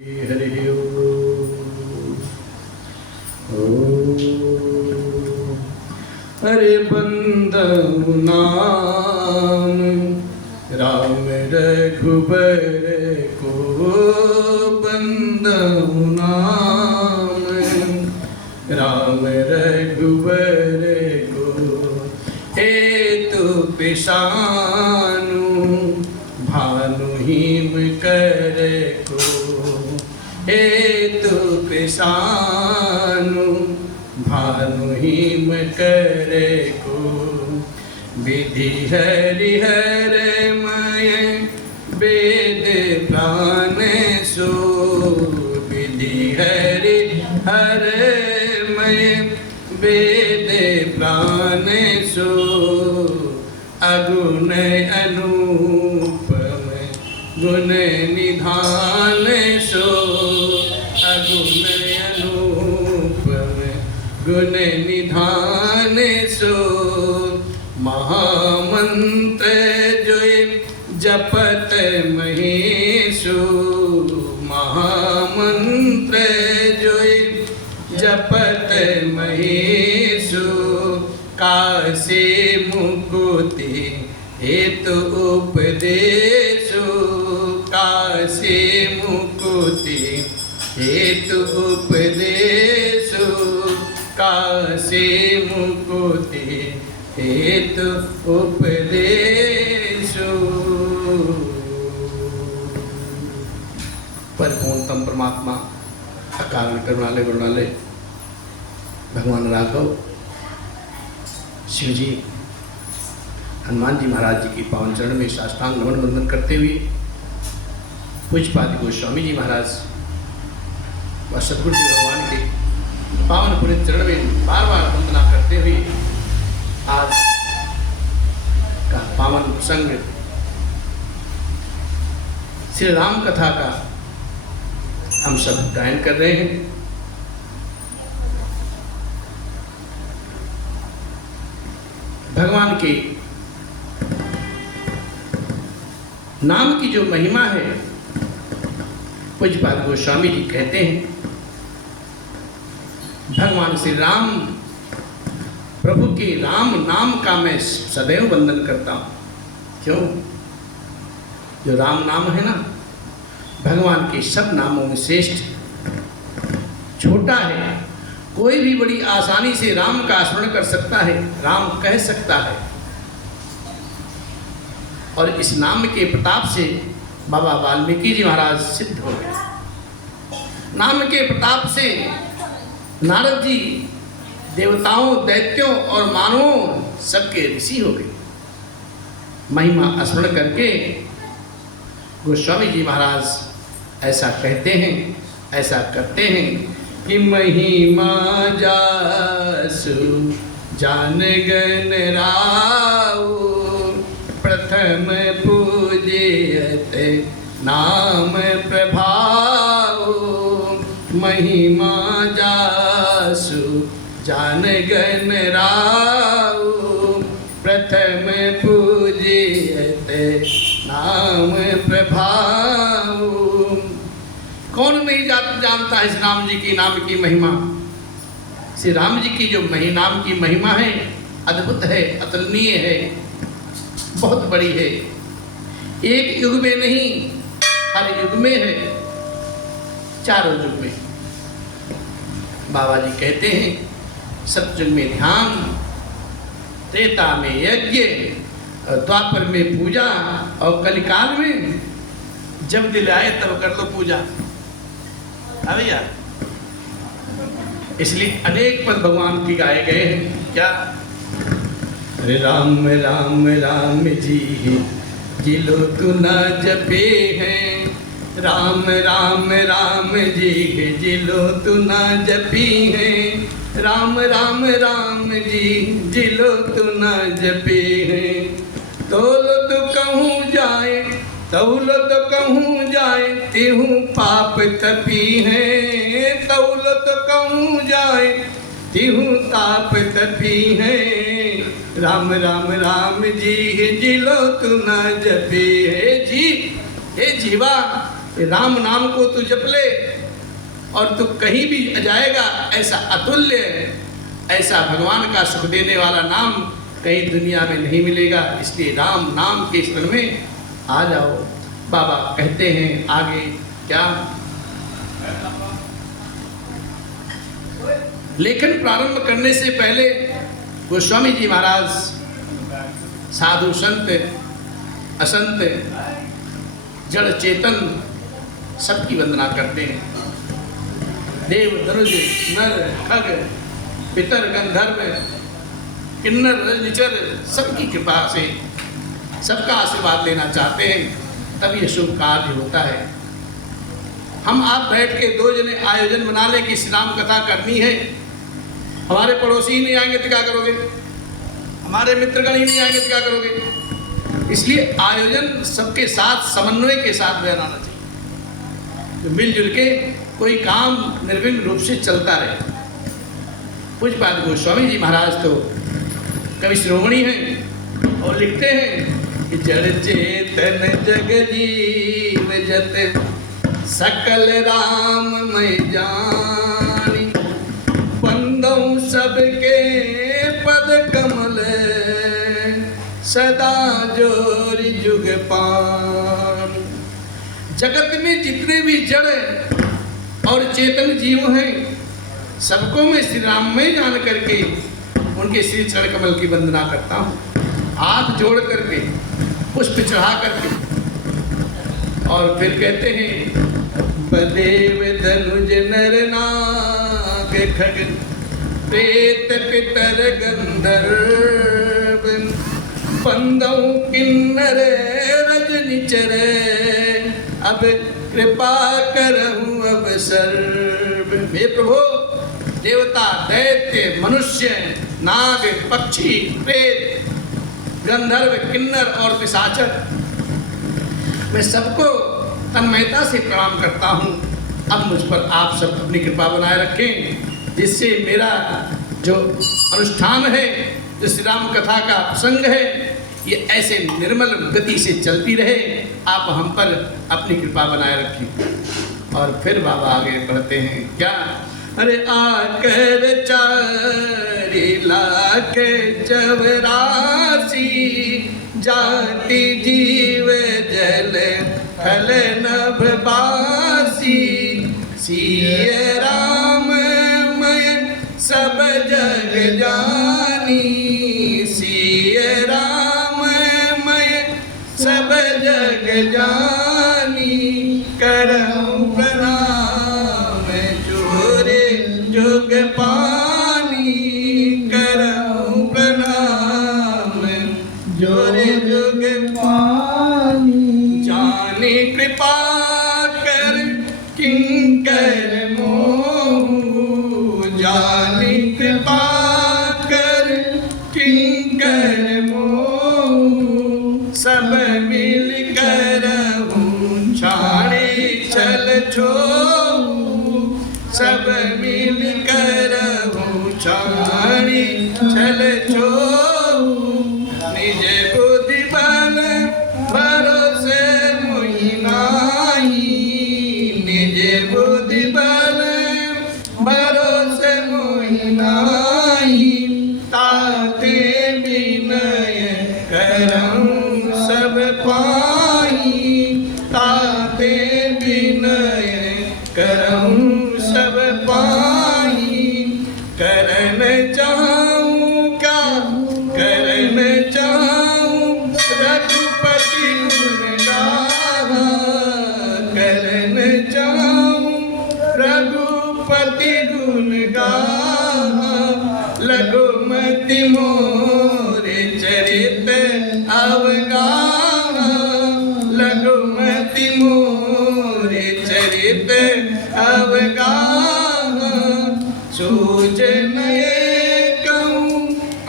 हरि ओम। हरे बंदौ नाम राम रघुबर को, बंदौ नाम राम रघुबर को। हेतु पिशानु भानु हिम कर को, हेतु पिशानु भानु हिम करे को। विधि हरिहर मय वेद प्राण सो, विधि हरिहर मय वेद प्राण सो। अगुण अनुपम गुण निधान सो, अगुण अनुपम गुण निधान सो। महामंत्र जोय जपत महेशो, महामंत्र जोय जपत महेशो। कासे मुकुति हेतु उपदेशो, कासे मुकुति हेतु उपदेशो। कासे मुकुति हेतु उपदेशो। परिपूर्णतम परमात्मा अकाल करुणालय गुरुणालय भगवान राघव शिव जी हनुमान जी महाराज जी की पावन चरण में साष्टांग नमन वंदन करते हुए पूज्यपाद गोस्वामी जी महाराज व सद्गुरु जी भगवान के पावन पुनीत चरण में बार बार वंदना करते हुए आज का पावन प्रसंग श्री राम कथा का हम सब गायन कर रहे हैं। भगवान के नाम की जो महिमा है, पूज्यपाद गोस्वामी जी कहते हैं भगवान श्री राम प्रभु के राम नाम का मैं सदैव वंदन करता हूँ। क्यों? जो राम नाम है ना, भगवान के सब नामों में श्रेष्ठ, छोटा है। कोई भी बड़ी आसानी से राम का स्मरण कर सकता है, राम कह सकता है। और इस नाम के प्रताप से बाबा वाल्मीकि जी महाराज सिद्ध हो गए। नाम के प्रताप से नारद जी देवताओं, दैत्यों और मानवों सबके ऋषि हो गए। महिमा स्मरण करके गोस्वामी जी महाराज ऐसा कहते हैं, ऐसा करते हैं कि महिमा जासु जान गण राउ, प्रथम पूजियत नाम प्रभाव। महिमा जासु जान गण राउ, प्रथम पूजियत नाम प्रभाव। कौन नहीं जानता है इस राम जी की नाम की महिमा। श्री राम जी की जो नाम की महिमा है, अद्भुत है, अतुलनीय है, बहुत बड़ी है। एक युग में नहीं, हर युग में है, चारों युग में। बाबा जी कहते हैं सतयुग में ध्यान, त्रेता में यज्ञ, द्वापर में पूजा, और कलिकाल में जब दिल आए तब कर लो पूजा। भैया इसलिए अनेक पद भगवान की गाए गए हैं। क्या? अरे राम राम राम जी जिलो तू न जपे हैं, राम राम राम जी जिलो तू न जपी हैं, राम राम राम जी जिलो तू न जपे हैं। तोलो तो कहूँ जाए, तौलो तो कहूँ जाए, तेहूँ पाप तपी है। तौलो तो कहूँ जाए, तेहूँ ताप तपी है। राम राम राम जी जिलो तू न जपे। हे जी, हे जीवा, राम नाम को तू जप ले और तू कहीं भी जाएगा, ऐसा अतुल्य, ऐसा भगवान का सुख देने वाला नाम कहीं दुनिया में नहीं मिलेगा। इसलिए राम नाम के शरण में आ जाओ। बाबा कहते हैं आगे क्या, लेखन प्रारंभ करने से पहले गोस्वामी जी महाराज साधु संत असंत जड़ चेतन सबकी वंदना करते हैं। देव धनुज नर खग पितर गंधर्व किन्नर निचर सबकी कृपा से सबका आशीर्वाद लेना चाहते हैं, तब ये शुभ कार्य होता है। हम आप बैठ के दो जने आयोजन बना ले कि श्री राम कथा करनी है, हमारे पड़ोसी ही नहीं आएंगे तो क्या करोगे, हमारे मित्रगण ही नहीं आएंगे तो क्या करोगे। इसलिए आयोजन सबके साथ समन्वय के साथ बनाना चाहिए, तो मिलजुल के कोई काम निर्विघ्न रूप से चलता रहे। पूज्यपाद गोस्वामी जी महाराज तो कवि श्रोमणी हैं और लिखते हैं कि जड़ चेतन जग जीव जत सकल राम मैं जानी, बंदों सबके पद कमल सदा जोरि जुग पान। जगत में जितने भी जड़ और चेतन जीव हैं, सबको मैं श्री राम में जान करके उनके श्री चरण कमल की वंदना करता हूँ, हाथ जोड़ करके पुष्प चढ़ा करके। और फिर कहते हैं बदेव धनुज नर नाग खग प्रेत पितर गंधर्व, बंदौ किन्नर रजनिचर, अब कृपा करहूँ अब सर्व। हे प्रभु, देवता दैत्य मनुष्य नाग पक्षी प्रेत गंधर्व किन्नर और पिशाचर, मैं सबको तन्मयता से प्रणाम करता हूँ। अब मुझ पर आप सब अपनी कृपा बनाए रखें, जिससे मेरा जो अनुष्ठान है, जो श्री राम कथा का प्रसंग है, ये ऐसे निर्मल गति से चलती रहे। आप हम पर अपनी कृपा बनाए रखें। और फिर बाबा आगे बढ़ते हैं क्या, अरे आकर 4 लाख 84 जाति जीव जल फल नभ बासी, सिय राम मैं सब जग जानी, सिय राम मैं सब जग जानी, करऊं प्रणाम जोरे जुग पानी, करऊं प्रणाम जोरे जुग पानी। जाने कृपा कर किंकर मोह, जाने कृपा कर किंकर मोह, सब मिल कर छाड़े छल छो, सब मिल कर छाड़े छल छो, निज बुद्धि बल भरोसे मोहि नाहि, निज बुद्धि बल भरोसे मोहि नाहि, ताते विनय करऊं सब पाहि, ताते विनय करऊं सब पाहि, करन चाहूं का करन चाहूं रघुपति गुण गाहा, करन चाहूं रघुपति गुण गाहा, लघुमति मोरे चरित अवगाहा, लघुमति मोरे चरित अवगाहा, सूझन एकऊं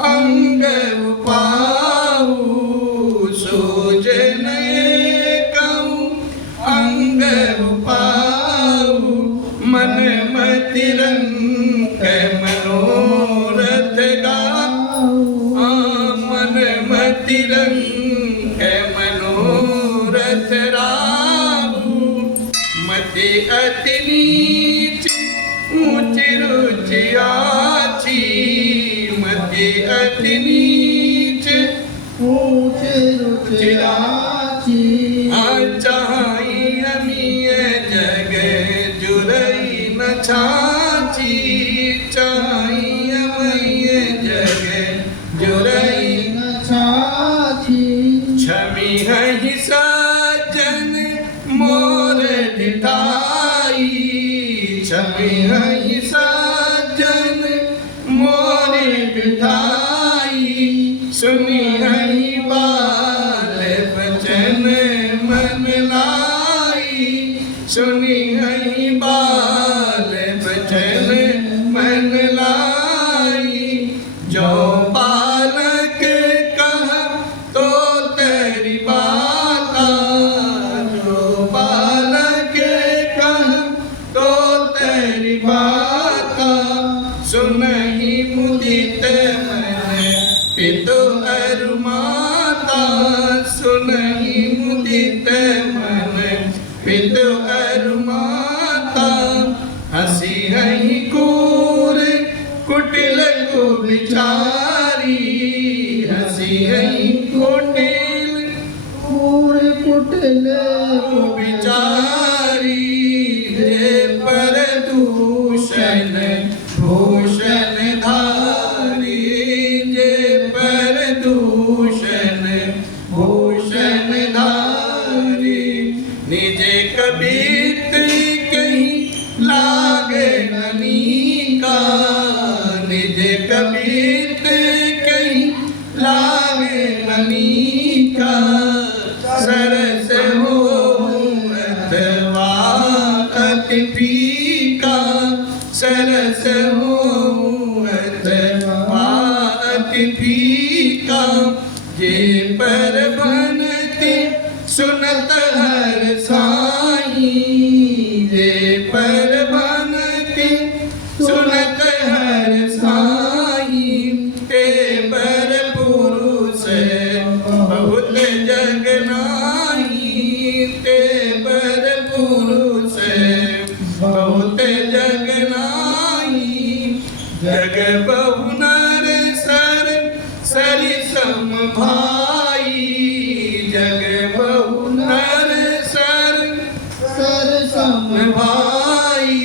अंग उपाऊ, सूझन एकऊं अंग उपाऊ, मन मति रंग मनोरथ गाऊ, मन मति रंग मनोरथ राऊ, अति नीच ऊंच रुच आछी मति अति नीच ऊंच रुच आछी चाही अमीय जग जुरई न छाची चाही अमीय जग जुरई न छाछी छमी है सजन मोर दिठाई छमी है सजन मोर दिठाई सुनी है बाल बचन मन लाई सुनी है बाल बचन मन लाई जो बालक कहा तो तेरी बाता जो बालक कहा तो तेरी बाता सुनहि मुदित मन पितु अरु माता सुनहि मुदित मन पितु अरु माता हसी हई कूर कुटिल को बिचारी हसी हई कुटिल कूर कुटिल को बिचारी जे पर दूषण भूषण धारी जे पर दूषण भूषण धारी निजे कबीत कहीं लागे ननीका निजे कबीत कहीं लागे ननीका सरस हो अथवा अति फीका सरस हो अथवा अति फीका जे पर बनते सुनत हर साई जे पर बनते सुनत हर साई ते पर पुरुष बहुत जगनाई ते पर पुरुष बहुत जगनाई जग बहु नर सर सरि सम भाई जग बहु नर सर सर सम भाई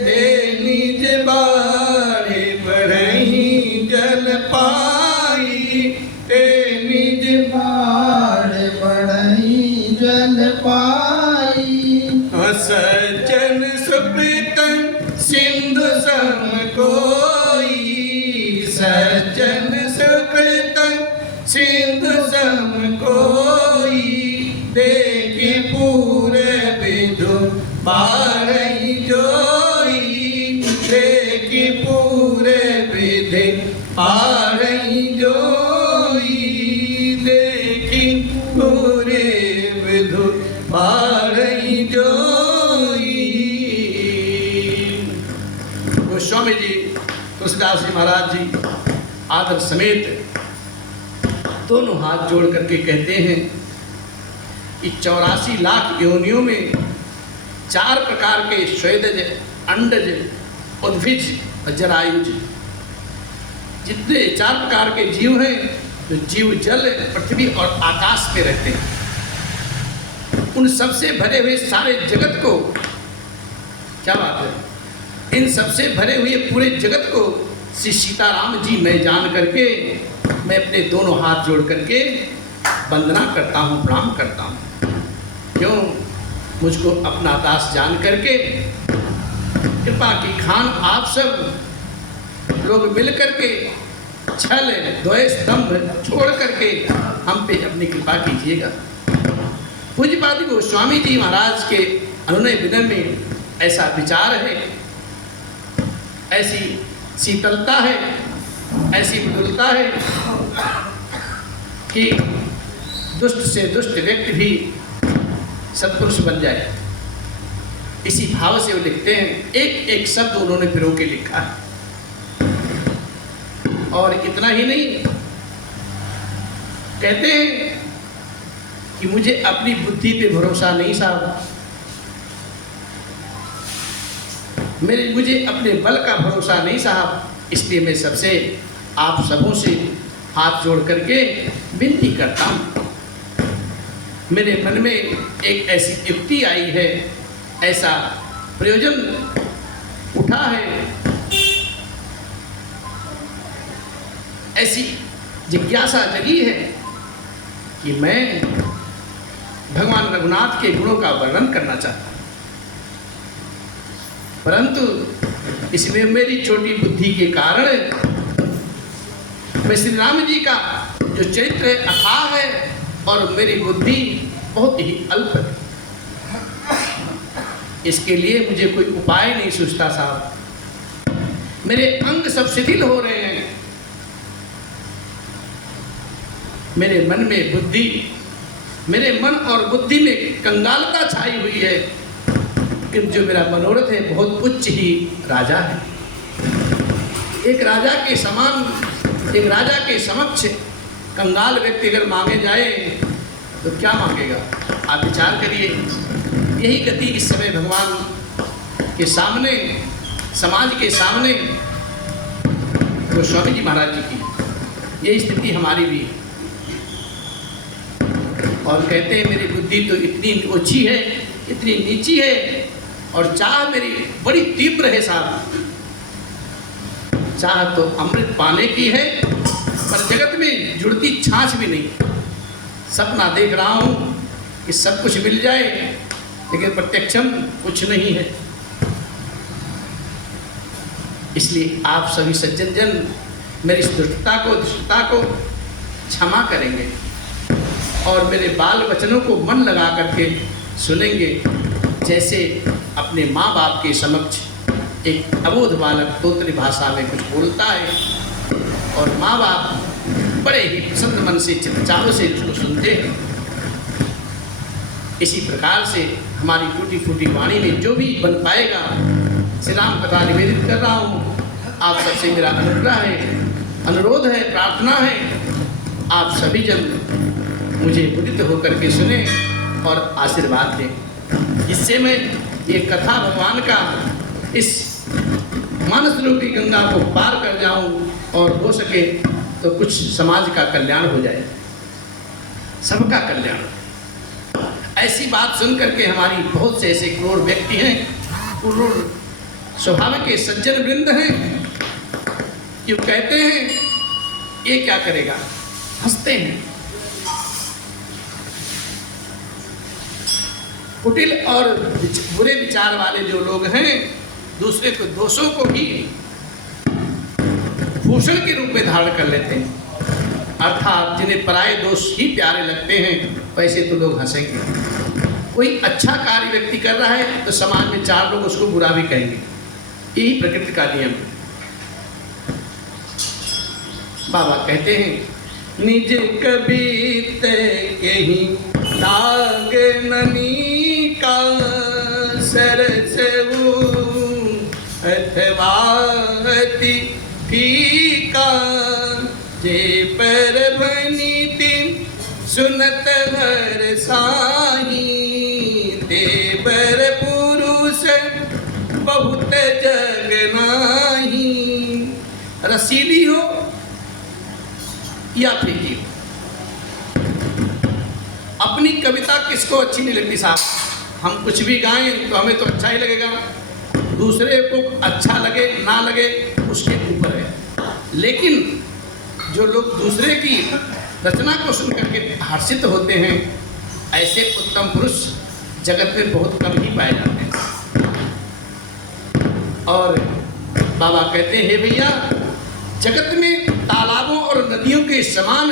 ते निज बारे बढ़ई जल पाई ते निज बाढ़ बढ़ई जल पाई सज्जन सुपतन सिंधु सम कोई सज्जन सुपतन सिंधु सम कोई देखी पूरे विदु बारही जोई देखी पूरे विधि पारही जोई देखी पूरे विधु पारही जोई। गोस्वामी जी तुलसीदास जी महाराज जी आदर समेत दोनों हाथ जोड़ करके कहते हैं कि 84 लाख योनियों में 4 प्रकार के स्वेदज अंडज उद्भिज और जरायुज जितने 4 प्रकार के जीव हैं तो जीव जल पृथ्वी और आकाश पे रहते हैं उन सबसे भरे हुए सारे जगत को क्या बात है इन सबसे भरे हुए पूरे जगत को श्री सीताराम जी मैं जान करके मैं अपने दोनों हाथ जोड़ करके वंदना करता हूँ प्रणाम करता हूँ क्यों मुझको अपना दास जान करके कृपा की खान आप सब लोग मिल करके छल द्वेष दंभ छोड़ करके हम पे अपनी कृपा कीजिएगा। पूज्यपाद गोस्वामी जी महाराज के अनुनय विनय में ऐसा विचार है ऐसी शीतलता है ऐसी मृदुलता है कि दुष्ट से दुष्ट व्यक्ति भी सत्पुरुष बन जाए इसी भाव से वो लिखते हैं एक एक शब्द उन्होंने पिरो के लिखा है और इतना ही नहीं कहते हैं कि मुझे अपनी बुद्धि पे भरोसा नहीं साहब मुझे अपने बल का भरोसा नहीं साहब, इसलिए मैं सबसे आप सबों से हाथ जोड़ करके विनती करता हूँ। मेरे मन में एक ऐसी युक्ति आई है, ऐसा प्रयोजन उठा है, ऐसी जिज्ञासा जगी है कि मैं भगवान रघुनाथ के गुणों का वर्णन करना चाहता हूँ, परंतु इसमें मेरी छोटी बुद्धि के कारण मैं श्री राम जी का जो चरित्र है अथाह है और मेरी बुद्धि बहुत ही अल्प है। इसके लिए मुझे कोई उपाय नहीं सूझता साहब। मेरे अंग सब शिथिल हो रहे हैं, मेरे मन और बुद्धि में कंगालता छाई हुई है, कि जो मेरा मनोरथ है बहुत उच्च ही राजा है। एक राजा के समक्ष कंगाल व्यक्ति अगर मांगे जाए तो क्या मांगेगा? आप विचार करिए। यही गति इस समय भगवान के सामने, समाज के सामने गोस्वामी जी महाराज जी की यही स्थिति हमारी भी है। और कहते हैं मेरी बुद्धि तो इतनी ओछी है, इतनी नीची है, और चाह मेरी बड़ी तीव्र है साहब। चाह तो अमृत पाने की है, पर जगत में जुड़ती छाछ भी नहीं। सपना देख रहा हूँ कि सब कुछ मिल जाए, लेकिन प्रत्यक्षम कुछ नहीं है। इसलिए आप सभी सज्जन जन मेरी इस दुष्टता को क्षमा करेंगे और मेरे बाल वचनों को मन लगा करके सुनेंगे। जैसे अपने माँ बाप के समक्ष एक अबोध बालक तोतरी भाषा में कुछ बोलता है और माँ बाप बड़े ही प्रसन्न मन से चित्तचाव से उसको सुनते हैं, इसी प्रकार से हमारी टूटी फूटी वाणी में जो भी बन पाएगा श्री राम कथा निवेदित कर रहा हूँ। आप सबसे मेरा अनुग्रह है, अनुरोध है, प्रार्थना है, आप सभी जन मुझे मुदित होकर के सुने और आशीर्वाद दें, जिससे मैं ये कथा भगवान का इस मानस रूपी गंगा को पार कर जाऊं और हो सके तो कुछ समाज का कल्याण हो जाए, सबका कल्याण। ऐसी बात सुन करके हमारी बहुत से ऐसे क्रूर व्यक्ति हैं, क्रूर स्वभाव के सज्जन वृंद हैं, कि वो कहते हैं ये क्या करेगा, हंसते हैं। कुटिल और बुरे विचार वाले जो लोग हैं, दूसरे को दोषों को भी भूषण के रूप में धारण कर लेते हैं, अर्थात जिन्हें पराये दोष ही प्यारे लगते हैं वैसे तो लोग हंसेंगे। कोई अच्छा कार्य व्यक्ति कर रहा है तो समाज में चार लोग उसको बुरा भी कहेंगे, यही प्रकृति का नियम है। बाबा कहते हैं निज कबीत यही दाग ननी का सरस अथवाति फीका जे पर बनीति सुनत हर साही ते पर पुरुष बहुत जग नाही। रसीली हो या फीकी हो, अपनी कविता किसको अच्छी नहीं लगती साहब? हम कुछ भी गाएं तो हमें तो अच्छा ही लगेगा, दूसरे को अच्छा लगे ना लगे उसके ऊपर है। लेकिन जो लोग दूसरे की रचना को सुन करके हर्षित होते हैं, ऐसे उत्तम पुरुष जगत में बहुत कम ही पाए जाते हैं। और बाबा कहते हैं भैया, जगत में तालाबों और नदियों के समान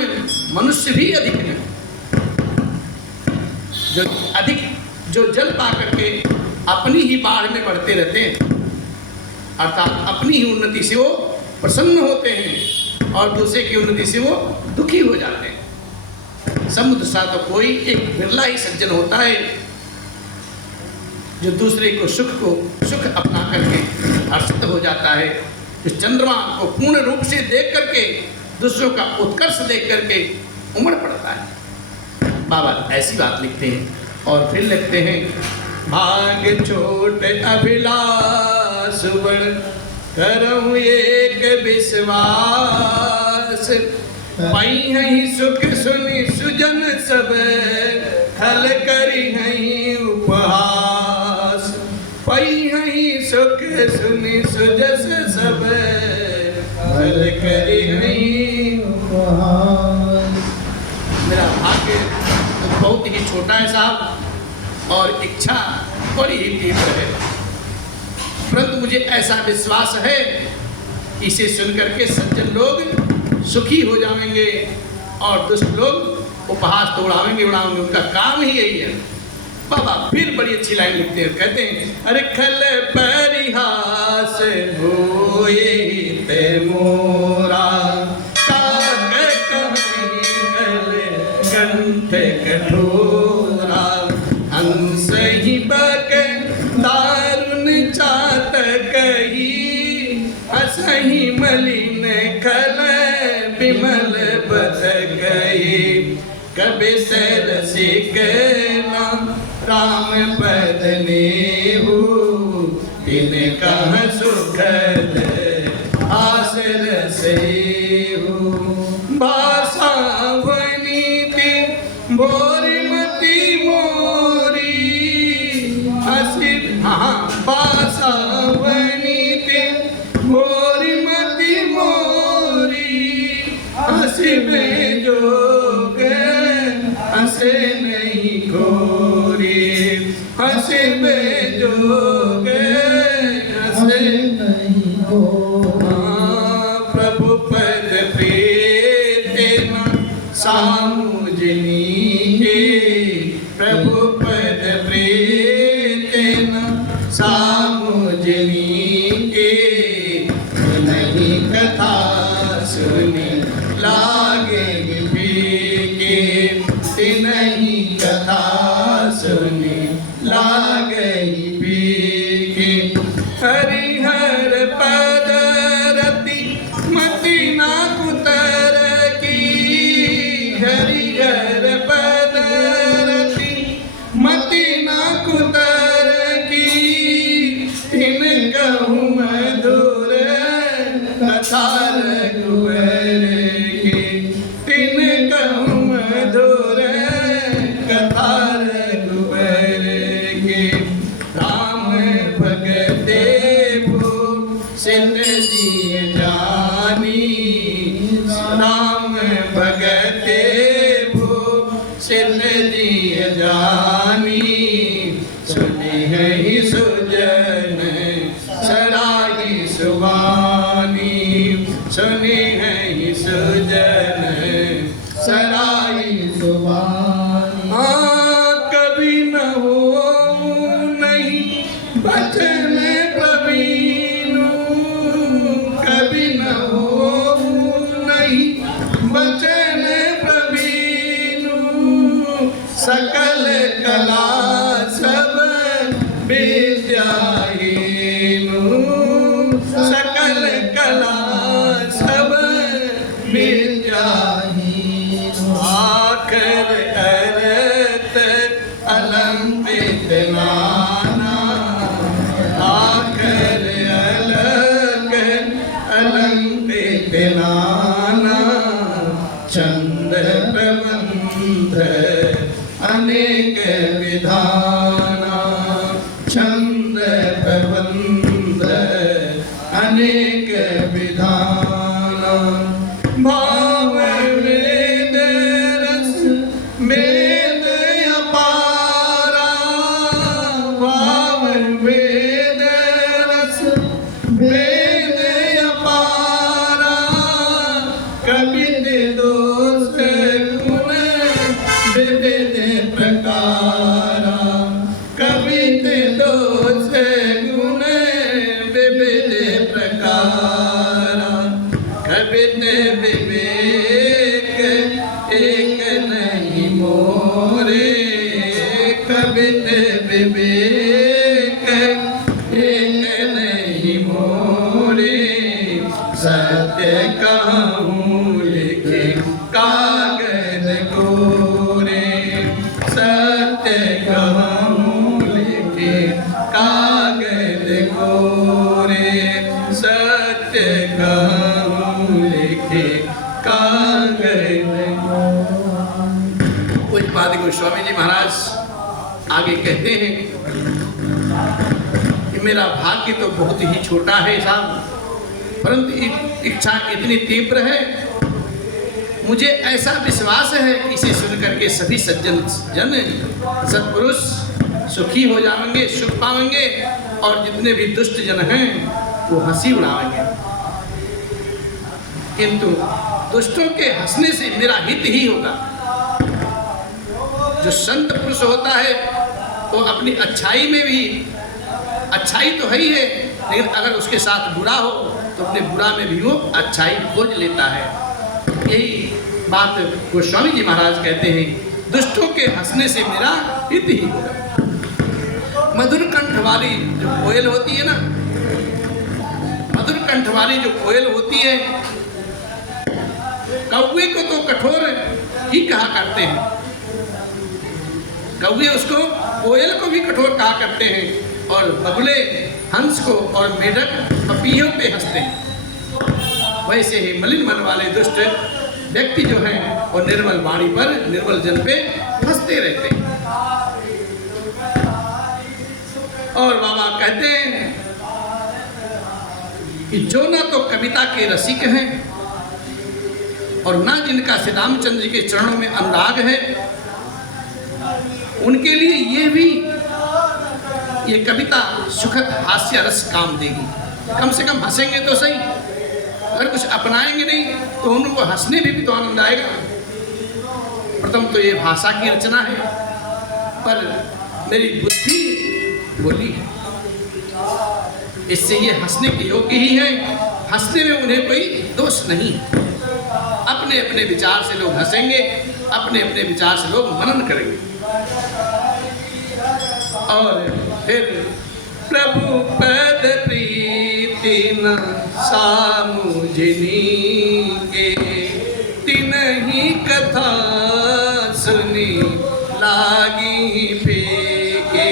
मनुष्य भी अधिक हैं, जो जल पा करके अपनी ही बाढ़ में बढ़ते रहते हैं, अर्थात अपनी ही उन्नति से वो प्रसन्न होते हैं और दूसरे की उन्नति से वो दुखी हो जाते हैं। समुद्र सा तो कोई एक बिरला ही सज्जन होता है जो दूसरे को सुख अपना करके हर्षित हो जाता है, जो चंद्रमा को पूर्ण रूप से देख करके दूसरों का उत्कर्ष देख करके उमड़ पड़ता है। बाबा ऐसी बात लिखते हैं और फिर लिखते हैं भाग छोट अभिलाष सुबह करऊँ एक विश्वास, पाई हैं सुख सुनि सुजन सब, हल करी हैं उपहास। पाई हैं सुख सुनि सुजस सब, हल करी हैं उपहास। मेरा भाग्य बहुत ही छोटा है साहब, और इच्छा बड़ी ही तीव्र है, परंतु मुझे ऐसा विश्वास है इसे सुनकर के सज्जन लोग सुखी हो जाएंगे और दुष्ट लोग उपहास तो उड़ाएंगे, उनका काम ही यही है। बाबा फिर बड़ी अच्छी लाइन लिखते हैं, कहते हैं अरे खल परिहास होए ते मोरा, कंठ कठोरा, हंस ही बक दारुण चातक ही, असही मलिन खल विमल बद गए। कबि सरसिक नाम राम बदने हो, तिन कह सुखद आसर से हो। भाषा वनीति भोरिमती मोरी, हसी भाषा वनीति भोरिमती मोरी, हसी में जोग हंसे नहीं खोरी, हंसे में जोग हंसे नहीं खोरी। प्रभु पद प्रीति सामुजनी के, प्रभु पद प्रीति सामुजनी के, नहीं कथा सुनी लागे फीके, नहीं कथा सुनी लागे फीके। हरिहर पद रति मति ना कुतर की, हरिहर पद रति मति ना कुतर की, तिन कहूँ मधुर कथा रघुवर की, तिन कहूँ मधुर कथा रघुवर की। राम भगते भो सिंध दिए जानी, राम भगते भो सिंध दिए जानी, सुनी है ही सुजन सराही सुबानी, सुनी है ही सुजन सराही सुबानी। कभी न हो नहीं बचन प्रवीणु, कभी न हो नहीं बचन प्रवीणु, सकल कला सब विद्याहीनु, सकल कला सब विद्याहीनु। आखर अरत अलंबित नाना, आखर अलग अलंबित नाना, चंद प्रबंध अनेक विधाना, छंद प्रबंध अनेक विधाना। भाव वेद रस वेद अपारा, भाव वेद रस वेद अपारा, कविद दोष गुण विविध प्रकारा, कविद दोष गुण विविध प्रकारा। कविद विवेक एक नहीं मोरे, कविद विवेक एक नहीं मोरे, सत्य कहूँ लिखे कागज कोरे, सत्य कहूँ लिखे कागज कोरे। गाऊं लिखे कागज। पूज्यपाद गोस्वामी जी महाराज आगे कहते हैं कि मेरा भाग्य तो बहुत ही छोटा है साहब, परंतु इच्छा इतनी तीव्र है, मुझे ऐसा विश्वास है कि इसे सुन करके सभी सज्जन जन सत्पुरुष सुखी हो जाएंगे, सुख पाएंगे, और जितने भी दुष्ट जन हैं वो हंसी उड़ाएंगे। किंतु दुष्टों के हंसने से मेरा हित ही होगा। जो संत पुरुष होता है वो अपनी अच्छाई में भी, अच्छाई तो है ही है, लेकिन अगर उसके साथ बुरा हो तो अपने बुरा में भी वो अच्छाई खोज लेता है। यही बात गोस्वामी जी महाराज कहते हैं, दुष्टों के हंसने से मेरा हित ही होगा। मधुर कंठ वाली जो कोयल होती है ना, मधुर कंठ वाली जो कोयल होती है, कौवे को तो कठोर ही कहा करते हैं, कौवे उसको कोयल को भी कठोर कहा करते हैं, और बगुले हंस को और मेढक पपीहों पे हंसते हैं। वैसे ही मलिन मन वाले दुष्ट व्यक्ति जो हैं वो निर्मल वाणी पर, निर्मल जन पे हंसते रहते हैं। और बाबा कहते हैं कि जो ना तो कविता के रसिक हैं और ना जिनका श्री रामचंद्र जी के चरणों में अनुराग है, उनके लिए ये कविता सुखद हास्य रस काम देगी। कम से कम हंसेंगे तो सही, अगर कुछ अपनाएंगे नहीं तो उनको हंसने में भी तो आनंद आएगा। प्रथम तो ये भाषा की रचना है, पर मेरी बुद्धि बोली है, इससे ये हंसने के योग्य ही है। हंसने में उन्हें कोई दोष नहीं। अपने अपने विचार से लोग हंसेंगे, अपने अपने विचार से लोग मनन करेंगे। और फिर प्रभु पद प्रीति न सामुझनी के, तिनहि कथा सुनी लागी फेके।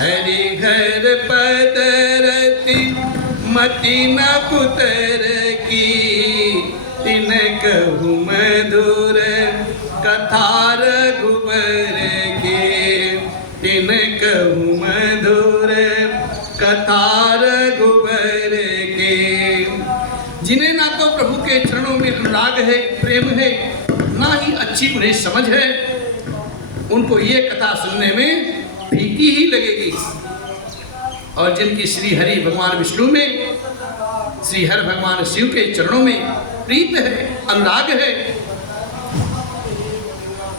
हरि घर पद रति मति न पुतर की, तिन कहु मधुर कथा रघुबर के। तिन कहु मधुर कथा रघुबर के। जिन्हें ना तो प्रभु के चरणों में अनुराग है, प्रेम है, ना ही अच्छी उन्हें समझ है, उनको ये कथा सुनने में फीकी ही लगेगी। और जिनकी श्री हरि भगवान विष्णु में, श्री हरि भगवान शिव के चरणों में प्रीत है, अनुराग है,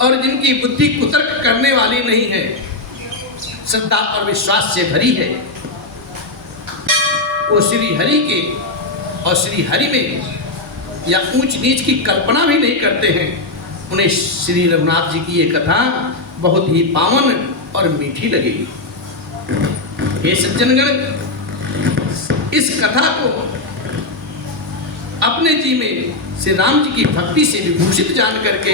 और जिनकी बुद्धि कुतर्क करने वाली नहीं है, श्रद्धा और विश्वास से भरी है, वो श्री हरि के और श्री हरि में या ऊंच नीच की कल्पना भी नहीं करते हैं। उन्हें श्री रघुनाथ जी की ये कथा बहुत ही पावन और मीठी लगेगी। हे सज्जनगण, इस कथा को अपने जी में श्री राम जी की भक्ति से विभूषित जान करके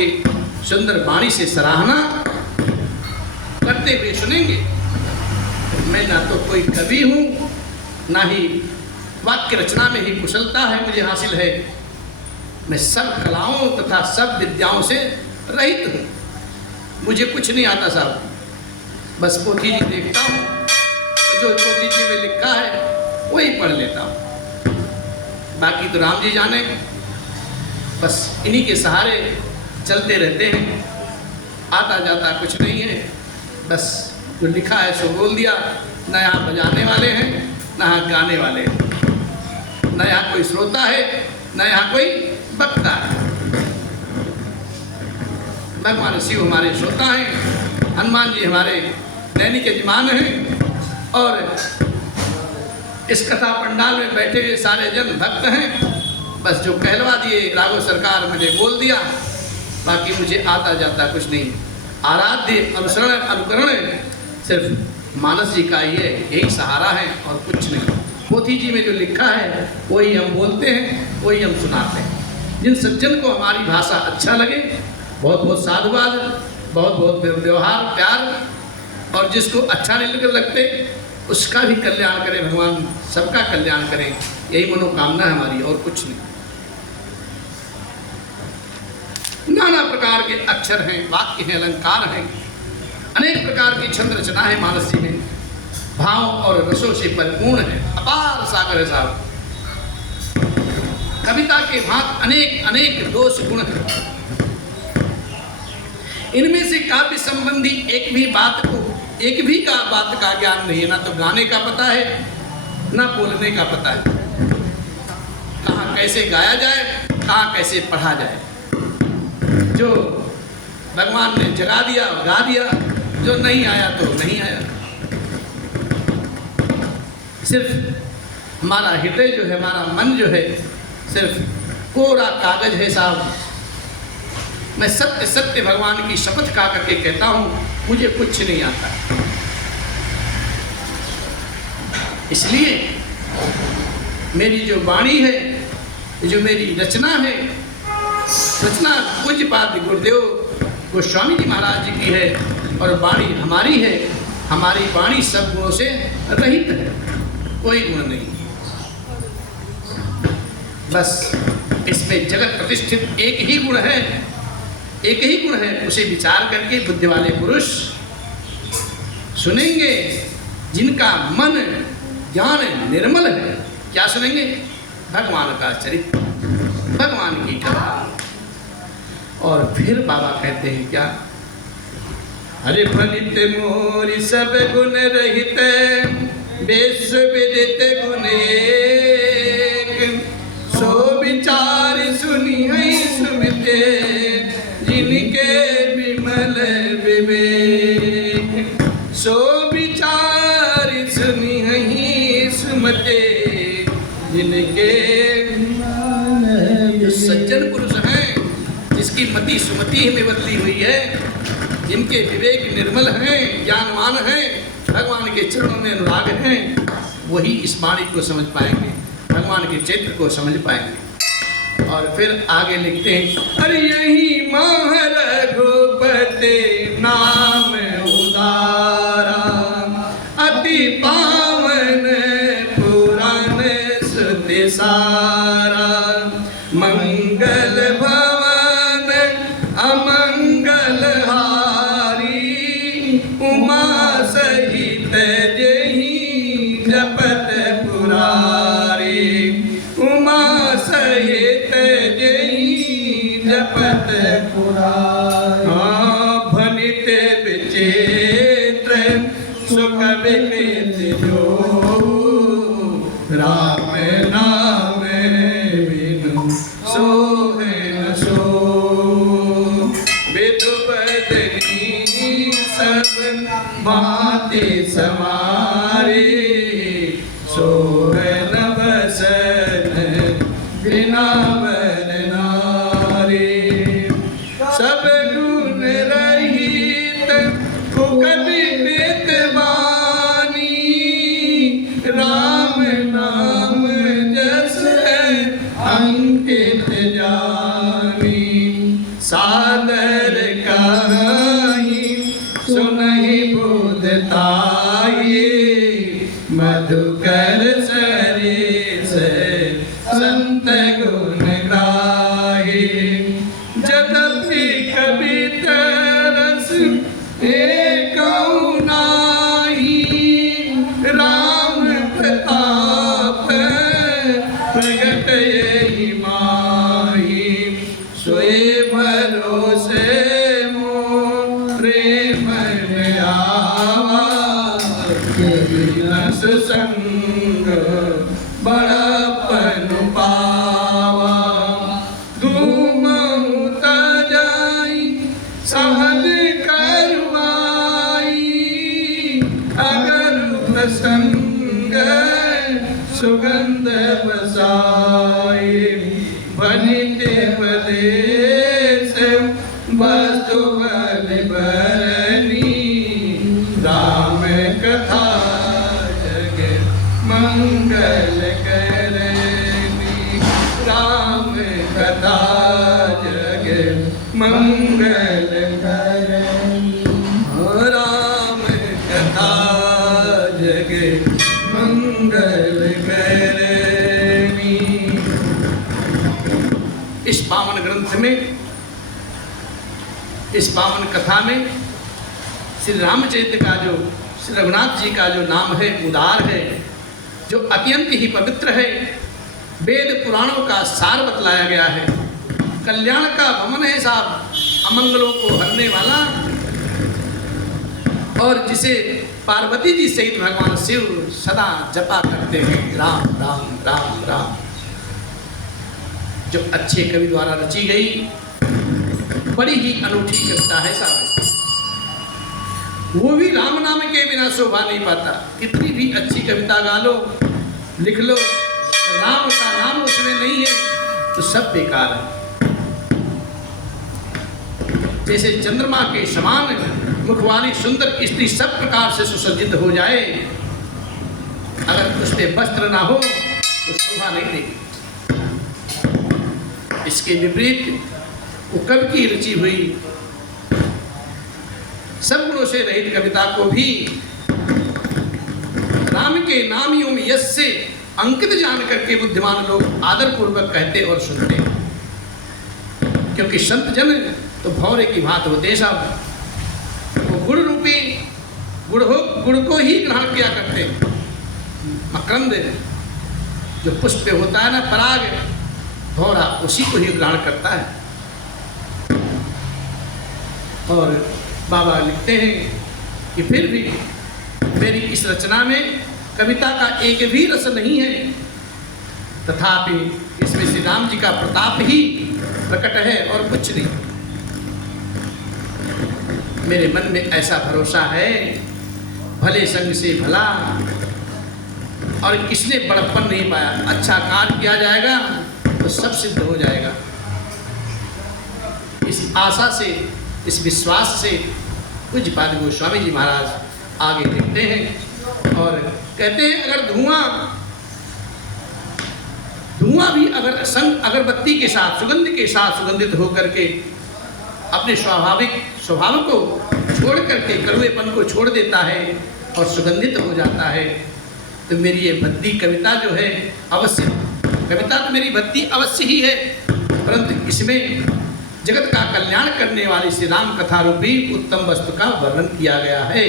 सुंदर वाणी से सराहना करते हुए सुनेंगे। मैं ना तो कोई कवि हूँ, ना ही वाक्य रचना में ही कुशलता है मुझे हासिल है। मैं सब कलाओं तथा सब विद्याओं से रहित हूँ। मुझे कुछ नहीं आता साहब, बस पोथी जी देखता हूँ, जो पोथी जी में लिखा है वही पढ़ लेता हूँ। बाकी तो राम जी जाने, बस इन्हीं के सहारे चलते रहते हैं। आता जाता कुछ नहीं है, बस जो लिखा है सो बोल दिया। न यहाँ बजाने वाले हैं, न यहाँ गाने वाले हैं, न यहाँ कोई श्रोता है, न यहाँ कोई वक्ता है। भगवान शिव हमारे श्रोता हैं, हनुमान जी हमारे दैनिक यजमान हैं, और इस कथा पंडाल में बैठे हुए सारे जन भक्त हैं। बस जो कहलवा दिए राघव सरकार मुझे बोल दिया, बाकी मुझे आता जाता कुछ नहीं। आराध्य अनुसरण अनुकरण सिर्फ मानस जी का ही है, यही सहारा है और कुछ नहीं। पोथी जी में जो लिखा है वही हम बोलते हैं, वही हम सुनाते हैं। जिन सज्जन को हमारी भाषा अच्छा लगे, बहुत बहुत साधुवाद, बहुत बहुत व्यवहार प्यार, और जिसको अच्छा नहीं लगते उसका भी कल्याण करें भगवान, सबका कल्याण करें, यही मनोकामना है हमारी, और कुछ नहीं। नाना प्रकार के अक्षर हैं, वाक्य हैं, अलंकार हैं, अनेक प्रकार की छंद रचना है मानस जी में, भाव और रसों से परिपूर्ण है, अपार सागर है साहब। कविता के भाग अनेक अनेक दोष गुण हैं। इनमें से काव्य संबंधी एक भी बात का ज्ञान नहीं है, ना तो गाने का पता है, ना बोलने का पता है, कहाँ कैसे गाया जाए, कहाँ कैसे पढ़ा जाए। जो भगवान ने जगा दिया गा दिया, जो नहीं आया तो नहीं आया। सिर्फ हमारा हृदय जो है, हमारा मन जो है, सिर्फ कोरा कागज है साहब। मैं सत्य सत्य भगवान की शपथ खा करके कहता हूँ, मुझे कुछ नहीं आता। इसलिए मेरी जो वाणी है, जो मेरी रचना है, रचना पूज्यपाद गुरुदेव गोस्वामी जी महाराज जी की है, और वाणी हमारी है। हमारी वाणी सब गुणों से रहित है, कोई गुण नहीं। बस इसमें जगत प्रतिष्ठित एक ही गुण है, एक ही गुण है। उसे विचार करके बुद्धि वाले पुरुष सुनेंगे, जिनका मन ज्ञान निर्मल है। क्या सुनेंगे? भगवान का चरित्र, भगवान की कथा। और फिर बाबा कहते हैं क्या? अरे फलित मोरी सब गुण रहित, विश्व विदित गुण एक, सो विचार सुनी है सुमिते, जिनके विमल विवेक। सो विचार सुनी है सुमते, जिनके जो सज्जन पुरुष हैं, जिसकी मति सुमति में बदली हुई है, जिनके विवेक निर्मल हैं, ज्ञानवान हैं, भगवान के चरणों में अनुराग हैं, वही इस वाणी को समझ पाएंगे, भगवान के चरित्र को समझ पाएंगे। और फिर आगे लिखते हैं, अरे यही माह रघुपति नाम उदारा, अति पावन पुराण सुति सारा, मंगल भवन अमंगल हारी, उमा सहित जही जपत पुरारी, उमा सहित जही जपत पुरारी। भनित विचित्र सुख विकृत जो, राम नाम बिनु सोहे न सो। विदु बदनी सब भांति समारी, सोहे न बसन बिना बर नारी। सब गुण रहित फुकट नित वाणी, राम नाम जस अंकित जानी। सादर कहि सुनहि बोधताई, मधुकर सरिस संत गुण गाही। जदपि कविता रस एकौ नाहि, राम प्रताप प्रगट यही माही। सोए भरोसे मोरे मन आवा, बिनस संग बड़पन पावा। घूमऊ जाई सहज करवाई, अगर प्रसंग सुगंध बसाई। भनित बदेश वस्तु बल बरनी, राम कथा जग मंगल करनी। राम कथा जग मंगल करनी, राम कथा जग में इस पावन कथा में श्री रामचरित्र का जो श्री रघुनाथ जी का जो नाम है उदार है, जो अत्यंत ही पवित्र है, वेद पुराणों का सार बतलाया गया है, कल्याण का भवन है साहब, अमंगलों को हरने वाला, और जिसे पार्वती जी सहित भगवान शिव सदा जपा करते हैं राम राम राम राम। जो अच्छे कवि द्वारा रची गई बड़ी ही अनूठी कविता है साहब, वो भी राम नाम के बिना शोभा नहीं पाता। कितनी भी अच्छी कविता गा लो, लिख लो, राम का नाम उसमें नहीं है तो सब बेकार है। जैसे चंद्रमा के समान मुखवाली सुंदर स्त्री सब प्रकार से सुसज्जित हो जाए, अगर उस पे वस्त्र ना हो तो शोभा नहीं देगी। इसके विपरीत वो कवि की रची हुई सब गुणों से रहित कविता को भी राम के नामियों में यश से अंकित जान करके बुद्धिमान लोग आदर पूर्वक कहते और सुनते, क्योंकि संत जन तो भौरे की भांति होते सब, वो गुण रूपी गुण को ही ग्रहण किया करते। मकरंद जो पुष्प होता है ना, पराग, भौरा उसी को ही ग्रहण करता है। और बाबा लिखते हैं कि फिर भी मेरी इस रचना में कविता का एक भी रस नहीं है, तथापि इसमें श्री राम जी का प्रताप ही प्रकट है और कुछ नहीं। मेरे मन में ऐसा भरोसा है, भले संग से भला, और किसने बड़प्पन नहीं पाया। अच्छा कार्य किया जाएगा तो सब सिद्ध हो जाएगा। इस आशा से, इस विश्वास से पूज्यपाद गोस्वामी जी महाराज आगे लिखते हैं और कहते हैं, अगर धुआं भी अगर अगरबत्ती के साथ, सुगंध के साथ सुगंधित होकर के अपने स्वाभाविक स्वभाव को छोड़ करके कड़वेपन को छोड़ देता है और सुगंधित हो जाता है, तो मेरी ये भक्ति कविता जो है अवश्य, कविता तो मेरी भक्ति अवश्य ही है, परंतु इसमें जगत का कल्याण करने वाली श्री राम कथा रूपी उत्तम वस्तु का वर्णन किया गया है,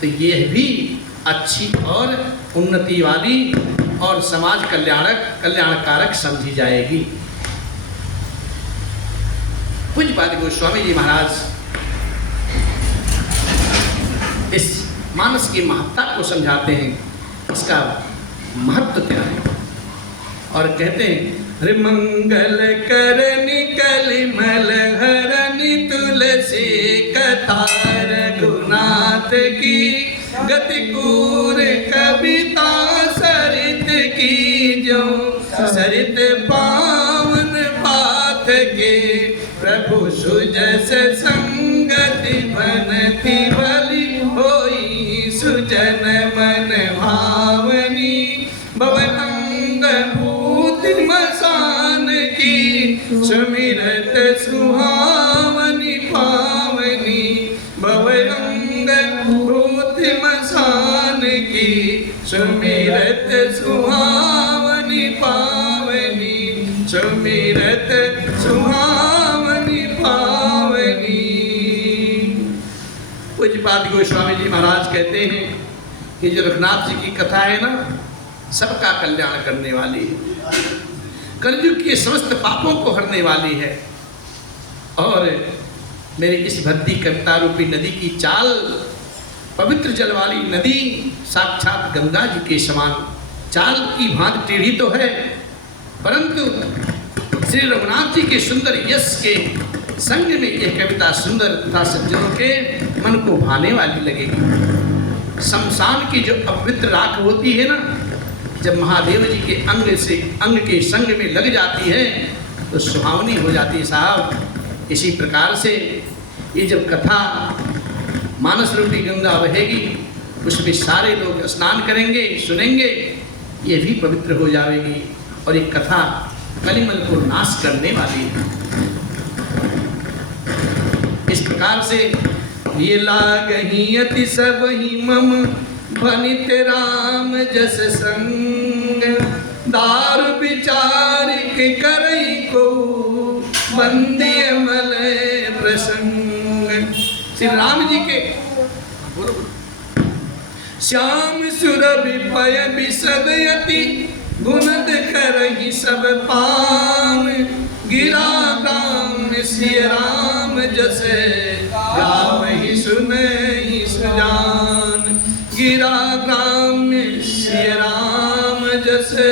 तो यह भी अच्छी और उन्नति वाली और समाज कल्याणकारक समझी जाएगी। पूज्यपाद गोस्वामी जी महाराज इस मानस की महत्ता को समझाते हैं, इसका महत्व क्या है, और कहते हैं, रे मंगल करनि कलिमल हरनि तुलसी कथा रघुनाथ की, गति कूर कविता सरित की जो, सरित पावन पाथ के, प्रभु सुजस संगति बनति भली होई, सुजन मन भावनी भवनंग भूति मसान की, सुमिरत सुहावनी पावनी भवनंग भूति मसान की, सुमिरत सुहावनी पावनी, सुमिरत सुहावनी पावनी। पूज्यपाद गोस्वामी जी महाराज कहते हैं कि जो रघुनाथ जी की कथा है ना, सबका कल्याण करने वाली है, कलयुग के समस्त पापों को हरने वाली है, और मेरी इस भक्ति कविता रूपी नदी की चाल, पवित्र जल वाली नदी, साक्षात गंगा जी के समान चाल की भांति टेढ़ी तो है, परंतु श्री रघुनाथ जी के सुंदर यश के संग में यह कविता सुंदर तथा सज्जनों के मन को भाने वाली लगेगी। शमशान की जो अपवित्र राख होती है ना, जब महादेव जी के अंग के संग में लग जाती है तो सुहावनी हो जाती है साहब। इसी प्रकार से ये जब कथा मानस रूपी गंगा बहेगी, उसमें सारे लोग स्नान करेंगे, सुनेंगे, ये भी पवित्र हो जाएगी, और ये कथा कलिमल को नाश करने वाली है। इस प्रकार से ये लागही अति सब ही मम, भनित राम जस संग, दार विचार के करई को, बंद श्याम सुरभि पय विशदयति गुणद करहि सब पाम गिरा गाम सिय राम जसे गावहि सुनहि सुजान गिरा गाम सिय राम जसे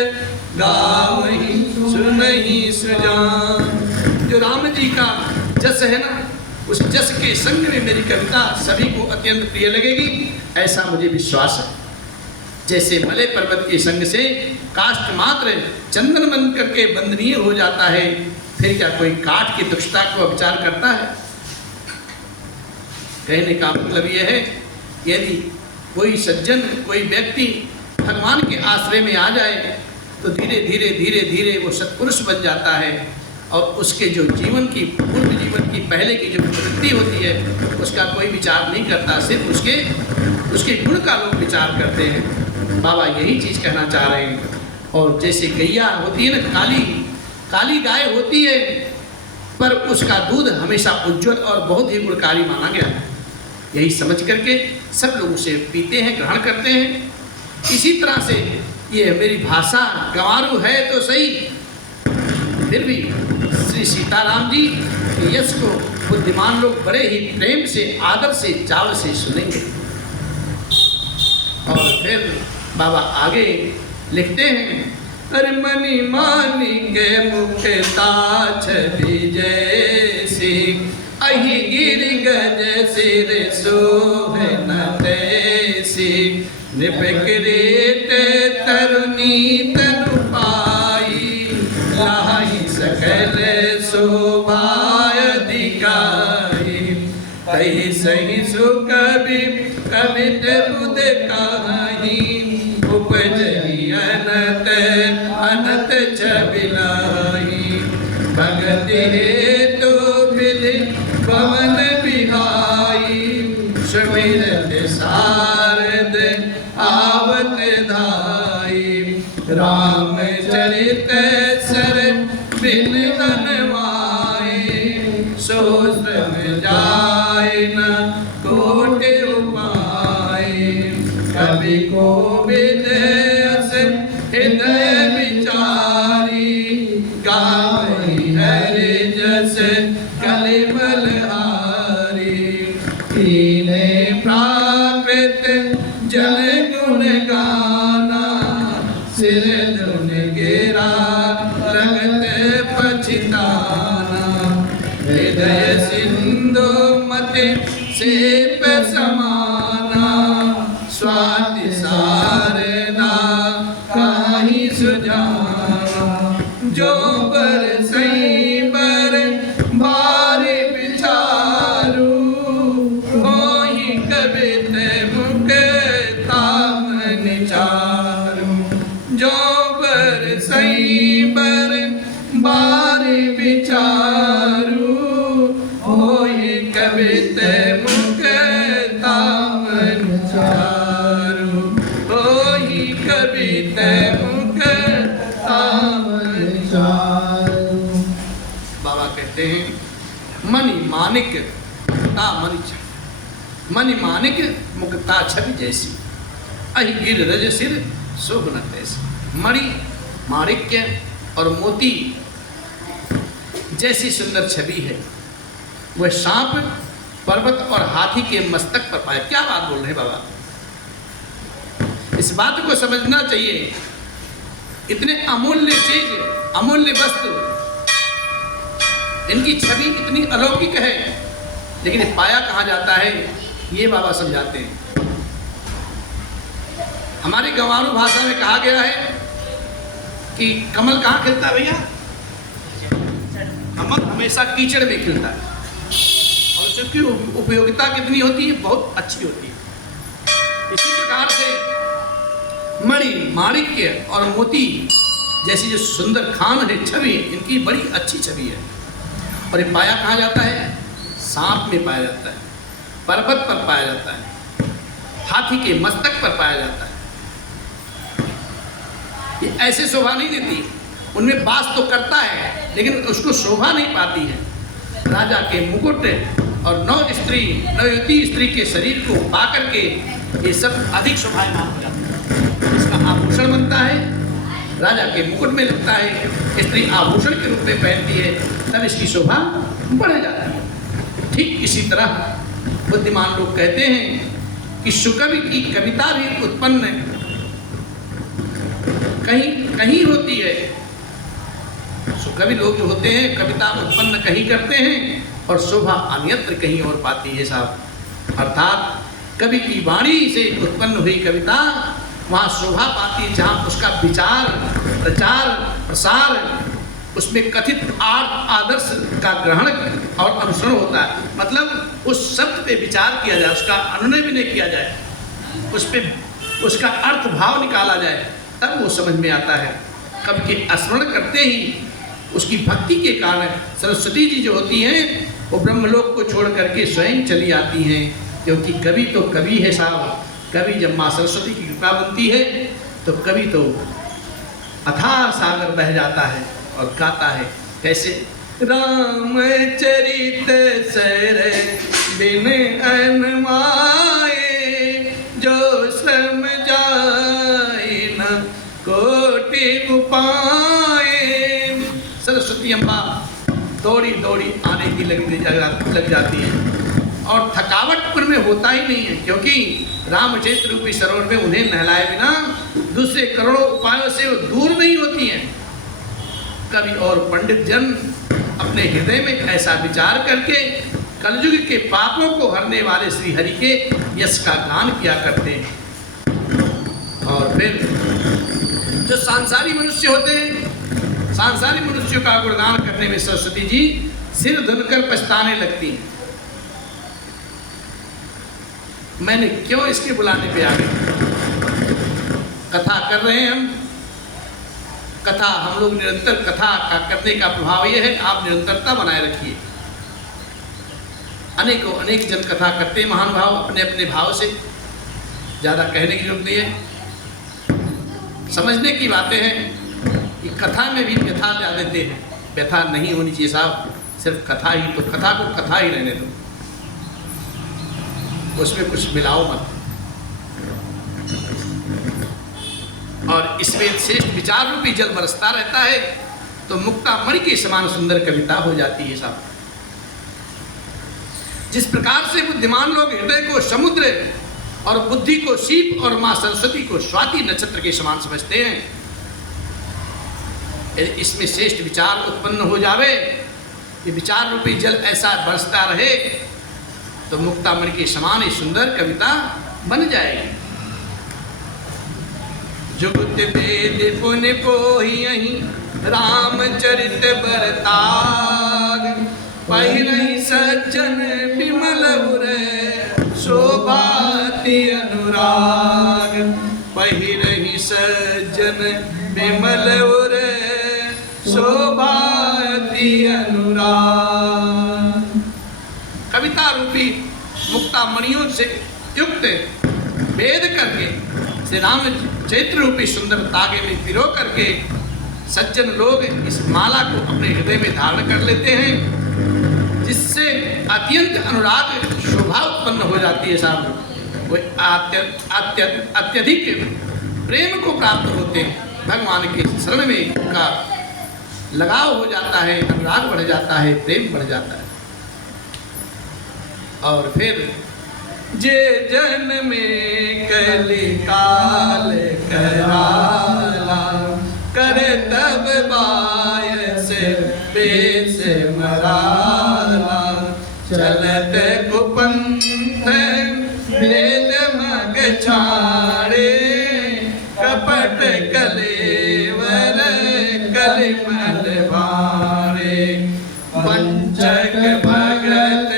गावहि सुनहि सुजान। जो राम जी का जस है ना, उस जस के संग में मेरी कविता सभी को अत्यंत प्रिय लगेगी, ऐसा मुझे विश्वास है। जैसे मलय पर्वत के संग से काष्ठ मात्र चंदन बन करके बंदनीय हो जाता है, फिर क्या कोई काठ की तुच्छता को विचार करता है? कहने का मतलब यह है, यदि कोई सज्जन, कोई व्यक्ति भगवान के आश्रय में आ जाए तो धीरे धीरे धीरे धीरे वो सत्पुरुष बन जाता है, और उसके जो जीवन की, पूर्व जीवन की पहले की जो प्रवृत्ति होती है उसका कोई विचार नहीं करता, सिर्फ उसके गुण का लोग विचार करते हैं। बाबा यही चीज़ कहना चाह रहे हैं। और जैसे गैया होती है ना, काली गाय होती है, पर उसका दूध हमेशा उज्जवल और बहुत ही गुणकारी माना गया है। यही समझ करके सब लोग उसे पीते हैं, ग्रहण करते हैं। इसी तरह से ये मेरी भाषा गंवारू है तो सही, फिर भी श्री सीताराम जी के यश को बुद्धिमान लोग बड़े ही प्रेम से, आदर से, चाव से सुनेंगे। और फिर बाबा आगे लिखते हैं, अरे मणि मानिक मुखता छवि जैसी अहि गिर गज सिर सोहे न तैसी निपकरेत तरुणी तनु पाई लाही सकल शोभाय दिखाई तही सही सुकवि कवित बुध काही उपजहि अनत अनत छबिलाही भगति हेतु विधि पवन बिहाई सुमिरत सारद आवत धाई रामचरित सर बिन बनवाए सो श्रम जाय न कोटि उपाय कवि को विदेश हृदय विचारी गावहि हरि जस कलिमल हारी तीने प्राकृत जल गुण गाना सिर धुन गिरा लगत पछताना हृदय सिंधु मति सेप समाना स्वाति सारदा काहि सुजाना जो बर सही बर भारी विचारू होहि कवित मुख तामन चारू जो बर सही बर भारी विचारू होहि कवित मुख तामन चारू होहि कवित मुख तामन चारू। बाबा कहते हैं, मणि मानिक मुक्ता मणि मानिक मुक्ता छवि जैसी अहि गिर रज सिर शोभ न तैसी। मणि, माणिक्य और मोती जैसी सुंदर छवि है, वह सांप, पर्वत और हाथी के मस्तक पर पाए। क्या बात बोल रहे बाबा, इस बात को समझना चाहिए। इतने अमूल्य चीज, अमूल्य वस्तु, इनकी छवि इतनी अलौकिक है, लेकिन पाया कहाँ जाता है, ये बाबा समझाते हैं। हमारी गंवारू भाषा में कहा गया है कि कमल कहाँ खिलता है भैया? कमल हमेशा कीचड़ में खिलता है, और उसकी उपयोगिता कितनी होती है, बहुत अच्छी होती है। इसी प्रकार से मणि, माणिक्य और मोती जैसी जो सुंदर खान है, छवि, इनकी बड़ी अच्छी छवि है। और ये पाया कहाँ जाता है? सांप में पाया जाता है, पर्वत पर पाया जाता है, हाथी के मस्तक पर पाया जाता है। ये ऐसे शोभा नहीं देती, उनमें वास तो करता है, लेकिन उसको शोभा नहीं पाती है। राजा के मुकुट और नवयुवती स्त्री के शरीर को पा करके ये सब अधिक शोभायमान हो जाता है। इसका आभूषण बनता है, राजा के मुकुट में लगता है, स्त्री आभूषण के रूप में पहनती है, तब इसकी शोभा बढ़ जाती है। ठीक इसी तरह बुद्धिमान लोग कहते हैं कि शुकवि की कविता भी उत्पन्न कहीं कहीं होती है। शुकवि लोग जो होते हैं कविता उत्पन्न कहीं करते हैं और शोभा अन्यत्र कहीं और पाती है साहब। अर्थात कवि की वाणी से उत्पन्न हुई कविता वहाँ शोभा पाती है जहाँ उसका विचार, प्रचार, प्रसार, उसमें कथित आदर्श का ग्रहण और अनुसरण होता है। मतलब उस शब्द पे विचार किया जाए, उसका अनुनय विनय किया जाए, उस पर उसका अर्थ भाव निकाला जाए, तब वो समझ में आता है। कवि के स्मरण करते ही उसकी भक्ति के कारण सरस्वती जी जो होती हैं वो ब्रह्मलोक को छोड़ करके स्वयं चली आती हैं, क्योंकि कवि तो कवि है साहब। कवि जब माँ सरस्वती की कृपा बनती है तो कवि तो अथाह सागर बह जाता है और गाता है कैसे? रामचरित सर बिन अनमाए, जो श्रम जाए न कोटि उपाय। सरस्वती अम्मा दौड़ी दौड़ी आने की लग जाती है और थकावट उनमें होता ही नहीं है, क्योंकि रामचरित्र रूपी सरोवर में उन्हें नहलाए बिना दूसरे करोड़ों उपायों से वो दूर नहीं होती हैं। कवि और पंडित जन अपने हृदय में ऐसा विचार करके कलयुग के पापों को हरने वाले श्री हरि के यश का गान किया करते हैं। और फिर जो सांसारिक मनुष्य होते हैं, सांसारिक मनुष्यों का गुणगान करने में सरस्वती जी सिर धुनकर पछताने लगती हैं। मैंने क्यों इसके बुलाने पे आ गया? कथा कर रहे हैं हम, कथा हम लोग निरंतर कथा का करने का प्रभाव ये है, आप निरंतरता बनाए रखिए। अनेकों अनेक जन कथा करते हैं, महान भाव अपने अपने भाव से, ज़्यादा कहने की जरूरत नहीं है। समझने की बातें हैं कि कथा में भी व्यथा ला देते हैं, व्यथा नहीं होनी चाहिए साहब। सिर्फ कथा ही तो, कथा को कथा ही रहने दो, उसमें कुछ मिलाओ मत। और इसमें श्रेष्ठ विचार रूपी जल बरसता रहता है तो मुक्तामणि के समान सुंदर कविता हो जाती है साहब। जिस प्रकार से बुद्धिमान लोग हृदय को समुद्र और बुद्धि को सीप और मां सरस्वती को स्वाति नक्षत्र के समान समझते हैं, इसमें श्रेष्ठ विचार उत्पन्न हो जावे, ये विचार रूपी जल ऐसा बरसता रहे तो मुक्तामणि के समान ही सुंदर कविता बन जाएगी। जुगत वेद पुन पोहियहि रामचरित बरताग, पहिरहि सज्जन विमल उर शोभाति अनुराग, पहिरहि सज्जन विमल उर शोभाति अनुराग। कविता रूपी मुक्तामणियों से युक्त वेद करके श्री राम चैत्र रूपी सुंदर तागे में पिरो करके सज्जन लोग इस माला को अपने हृदय में धारण कर लेते हैं, जिससे अत्यंत अनुराग शोभा उत्पन्न हो जाती है साहब। वो अत्यधिक प्रेम को प्राप्त होते हैं, भगवान के शरण में उनका लगाव हो जाता है, अनुराग बढ़ जाता है, प्रेम बढ़ जाता है। और फिर जे जन में कलिकाल कराला, करे तब बायस बेस मराला, चलत कुपंथ वेद मग छाड़े, कपट कलेवर कलिमल भारे, वंचक भगत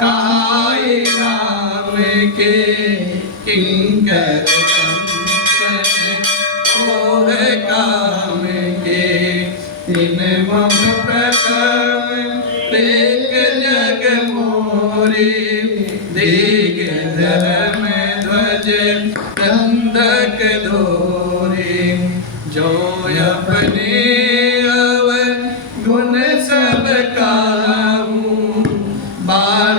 कहाई राम के, किंकर ओह काम के, तीन मुख प्रकम एक जग मोरे, देख धर्म ध्वज कंधक धोरे, जो अपने अव गुण सब काहू, बार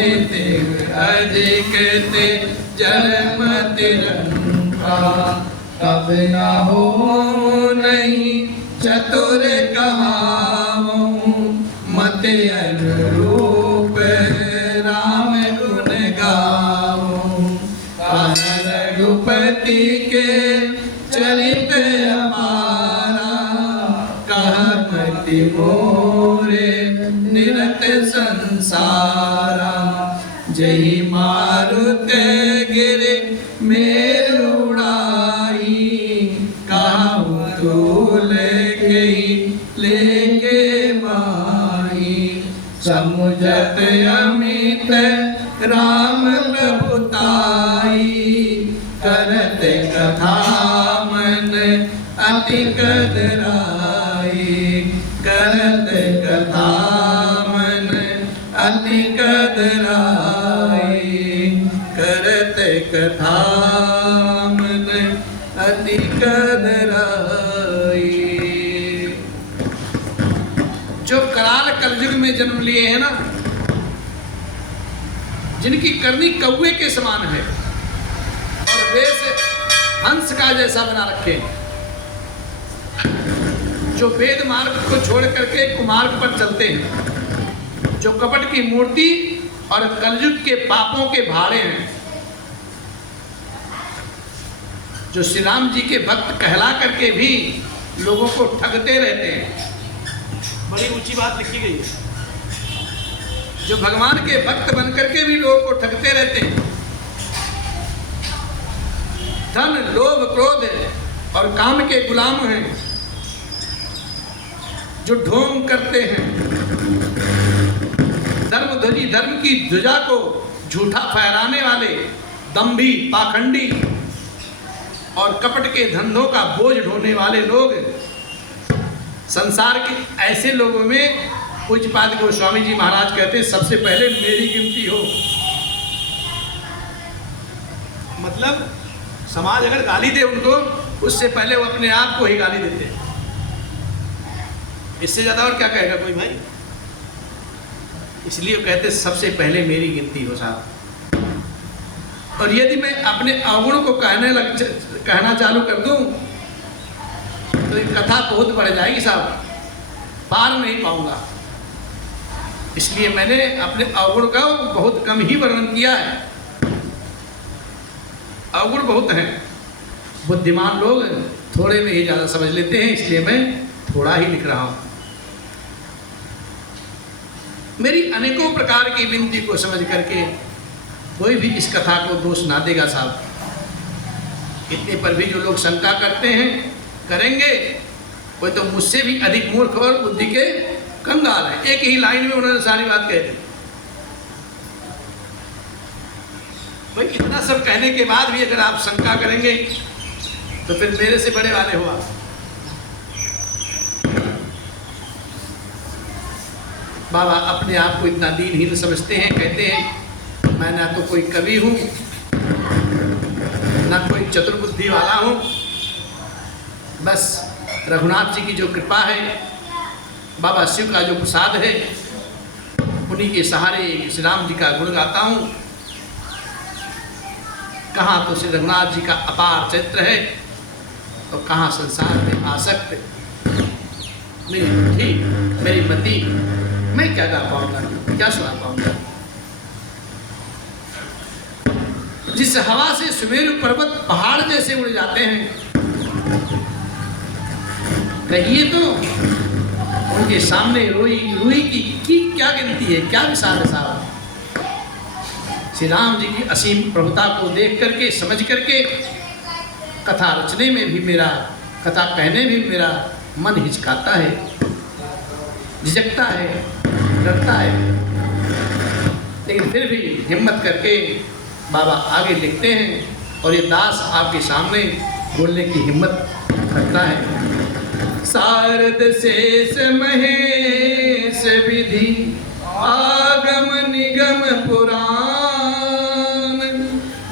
अदित अधिक ते जन्म तिरंगा, कब न हो नहीं चतुर कहाऊं, मत अनुरूप राम गुण गाऊं। कहा रघुपति के चरित अपारा, कहमति मोरे निरत संसारा। जही मारुत गिर मेरु उड़ाई, कहूँ तूल गई लेके माही। समुझत अमित राम प्रभुताई, करत कथा मन अति कदराई। करत कथा मन अति कदराई, करत कथा मन अति कदराई। जो कराल कलयुग में जन्म लिए हैं ना, जिनकी करनी कौवे के समान है और वेश हंस का जैसा बना रखे हैं, जो वेद मार्ग को छोड़ करके कुमार्ग पर चलते हैं, जो कपट की मूर्ति और कलयुग के पापों के भाड़े हैं, जो श्री राम जी के भक्त कहला करके भी लोगों को ठगते रहते हैं। बड़ी ऊंची बात लिखी गई है। जो भगवान के भक्त बन करके भी लोगों को ठगते रहते हैं। धन लोभ क्रोध और काम के गुलाम हैं, जो ढोंग करते हैं। धर्मध्वजी धर्म की ध्वजा को झूठा फहराने वाले दंभी पाखंडी और कपट के धंधों का बोझ ढोने वाले लोग, संसार के ऐसे लोगों में पूज्यपाद गोस्वामी जी महाराज कहते हैं सबसे पहले मेरी गिनती हो। मतलब समाज अगर गाली दे उनको, उससे पहले वो अपने आप को ही गाली देते हैं। इससे ज्यादा और क्या कहेगा कोई भाई? इसलिए वो कहते सबसे पहले मेरी गिनती हो साहब। और यदि मैं अपने अवगुण को कहना चालू कर दूं तो ये कथा बहुत बढ़ जाएगी साहब, पार नहीं पाऊंगा। इसलिए मैंने अपने अवगुण का बहुत कम ही वर्णन किया है। अवगुण बहुत हैं, बुद्धिमान लोग थोड़े में ही ज़्यादा समझ लेते हैं, इसलिए मैं थोड़ा ही लिख रहा हूँ। मेरी अनेकों प्रकार की विनती को समझ करके कोई भी इस कथा को दोष ना देगा साहब। इतने पर भी जो लोग शंका करते हैं करेंगे, कोई तो मुझसे भी अधिक मूर्ख और बुद्धि के कंगाल है। एक ही लाइन में उन्होंने सारी बात कह दी। भाई इतना सब कहने के बाद भी अगर आप शंका करेंगे तो फिर मेरे से बड़े वाले हो आप। बाबा अपने आप को इतना दीनहीन समझते हैं, कहते हैं मैं ना तो कोई कवि हूँ ना कोई चतुर्बुद्धि वाला हूँ, बस रघुनाथ जी की जो कृपा है, बाबा शिव का जो प्रसाद है, उन्हीं के सहारे श्री राम जी का गुण गाता हूँ। कहाँ तो श्री रघुनाथ जी का अपार चरित्र है तो कहाँ संसार में आसक्त मेरी बुद्धि मेरी मति, मैं क्या गा पाऊंगा, क्या सुना पाऊंगा। जिस हवा से सुमेरु पर्वत पहाड़ जैसे उड़ जाते हैं, कहिए तो उनके सामने रुई की क्या गिनती है, क्या विशाल है साहब। श्री राम जी की असीम प्रभुता को देख करके समझ करके कथा रचने में भी मेरा, कथा कहने में भी मेरा मन हिचकाता है, झिझकता है, डरता है, लेकिन फिर भी हिम्मत करके बाबा आगे लिखते हैं और ये दास आपके सामने बोलने की हिम्मत करता है। शारद शेष महेश विधि आगम निगम पुराण,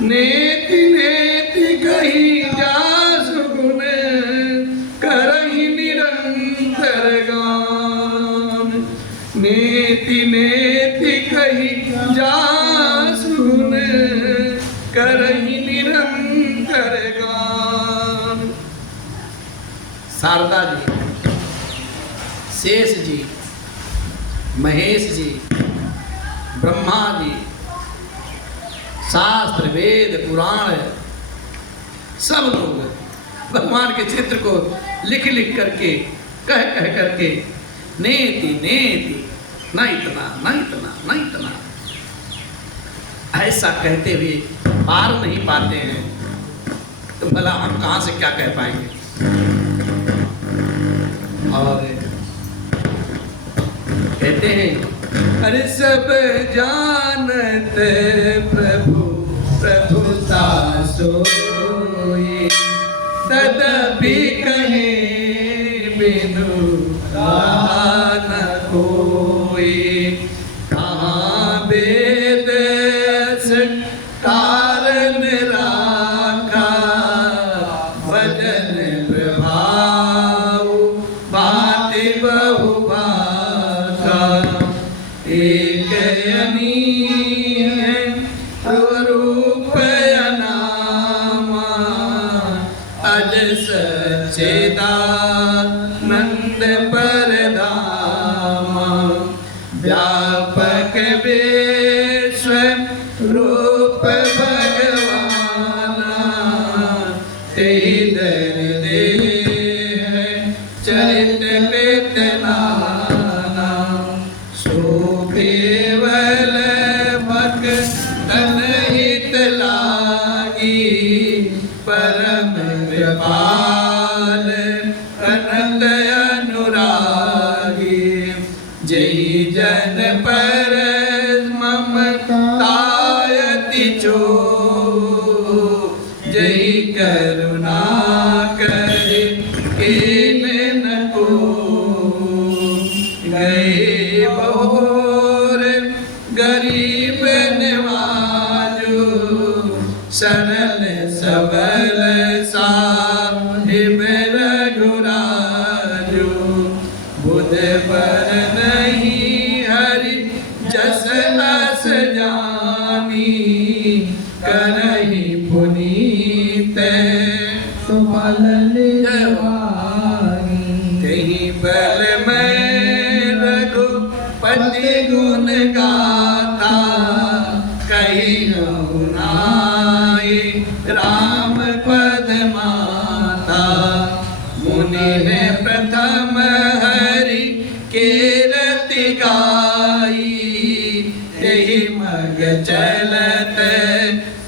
नेति नेति कही जासु गुण करहि निरंतर गान। नेति नेति कही जा शारदा जी, शेष जी, महेश जी, ब्रह्मा जी, शास्त्र वेद पुराण सब लोग भगवान के चित्र को लिख लिख करके कह कह करके नेति नेति न इतना न इतना न इतना ऐसा कहते हुए पार नहीं पाते हैं, तो भला हम कहाँ से क्या कह पाएंगे। और कहते हैं अरे सब जानते प्रभु प्रभुता सोई, तदपि कहे बिनु रहा न कोई। कहाँ वेद कारण राखा, भजन प्रभाव भांति बहु भाषा। एक अनी है स्वरूप अनामा, अज सच्चिदानंद परधामा। व्यापक विश्व रूप भगवाना, तेहि दर देह चरित कृत नाना। सो केवल भक्तन हित लागी, परम कृपाल अनंत अनुरागी। जय जन पर ममतायति चो, जय करुणा करे कीन न को। गए बहुर गरीब नवाजो, सरल सबल साहिब रघुराजो। बुध पर नहीं हरि जस अस जानी, करहि पुनीत सुमल कहीं बल में रघुपति गुण गाथा। कहीं नाई राम पद माता। मुनि ने प्रथम हरि कीरति गाई, तेहि मग चलत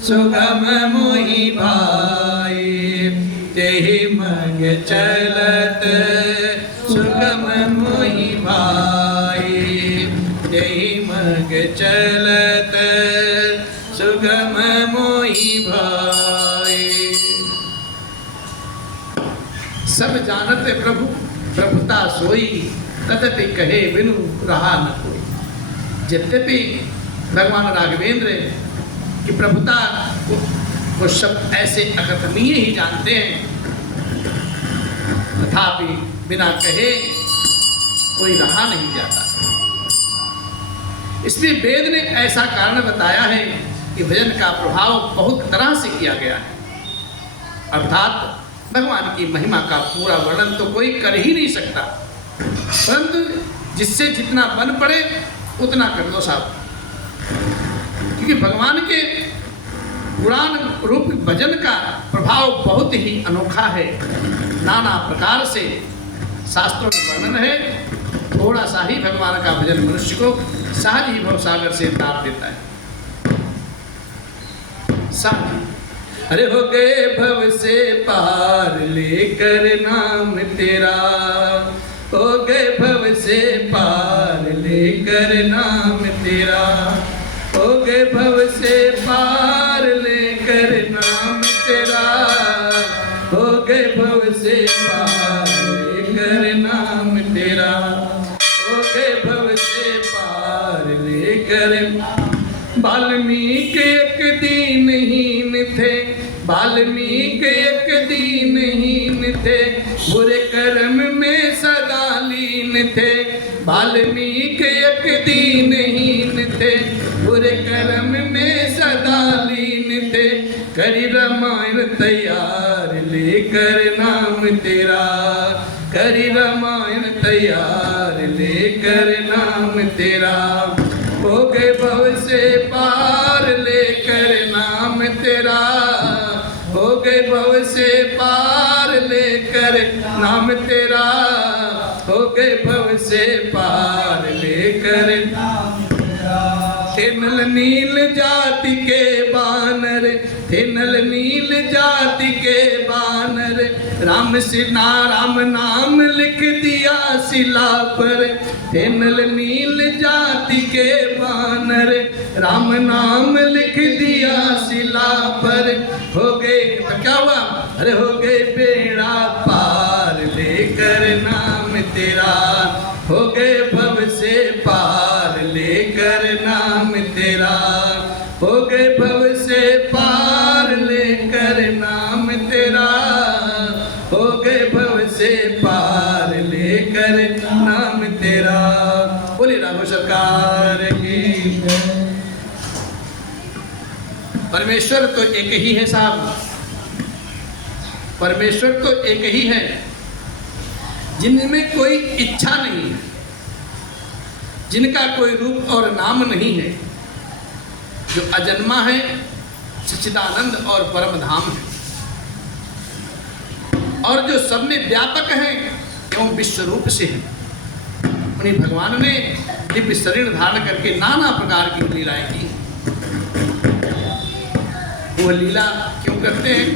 सुगम मोहि भाई। तेहि मग चलत सुगम मोहि भाई। तेहि मग चलत सुगम मोहि भाई। सब जानत प्रभु प्रभुता सोई, तदपि कहे बिनु रहा न कोई। यद्यपि भगवान राघवेंद्र की प्रभुता को सब ऐसे अकथनीय ही जानते हैं, तथापि बिना कहे कोई रहा नहीं जाता। इसलिए वेद ने ऐसा कारण बताया है कि भजन का प्रभाव बहुत तरह से किया गया है। अर्थात भगवान की महिमा का पूरा वर्णन तो कोई कर ही नहीं सकता, परंतु जिससे जितना बन पड़े उतना कर दो साहब। क्योंकि भगवान के पुराण रूप भजन का प्रभाव बहुत ही अनोखा है। नाना प्रकार से शास्त्रों में वर्णन है। थोड़ा सा ही भगवान का भजन मनुष्य को सहज ही भवसागर से तार देता है। सहज अरे हो गए भव से पार लेकर नाम तेरा। हो गए भव से पार लेकर नाम तेरा। हो गए भव से पार लेकर नाम तेरा। हो गए भव से पार लेकर नाम तेरा। हो गए भव से पार लेकर। वाल्मीकि एक दीनहीन थे। वाल्मीकि एक दीनहीन थे। बुरे कर्म में सदा लीन थे। वाल्मीकि एक दीनहीन थे। बुरे कर्म में सदा लीन थे। करी रामायण तैयार लेकर नाम तेरा, करी रामायण तैयार लेकर नाम तेरा, हो गए भव से पार लेकर नाम तेरा, हो गए भव से पार लेकर नाम तेरा, हो गए भव से पार लेकर नाम तेरा। थे नल नील जाति के बानर, थे नल नील जाति के बानर, राम सिना राम नाम लिख दिया शिला पर, थे नल नील जाति के बानर, राम नाम लिख दिया शिला पर, हो गए तो क्या हुआ, अरे हो गए बेड़ा पार लेकर नाम तेरा, हो गए भव से पार लेकर नाम तेरा, हो गए भव से पार लेकर नाम तेरा, हो गए भव से पार लेकर नाम तेरा। बोले राघव सरकार की। परमेश्वर तो एक ही है साहब, परमेश्वर तो एक ही है, जिनमें कोई इच्छा नहीं है, जिनका कोई रूप और नाम नहीं है, जो अजन्मा है, सच्चिदानंद और परम धाम है, और जो सब में व्यापक है एवं विश्व रूप से है। उन्हीं भगवान ने दिव्य शरीर धारण करके नाना प्रकार की लीलाएं की। वो लीला क्यों करते हैं?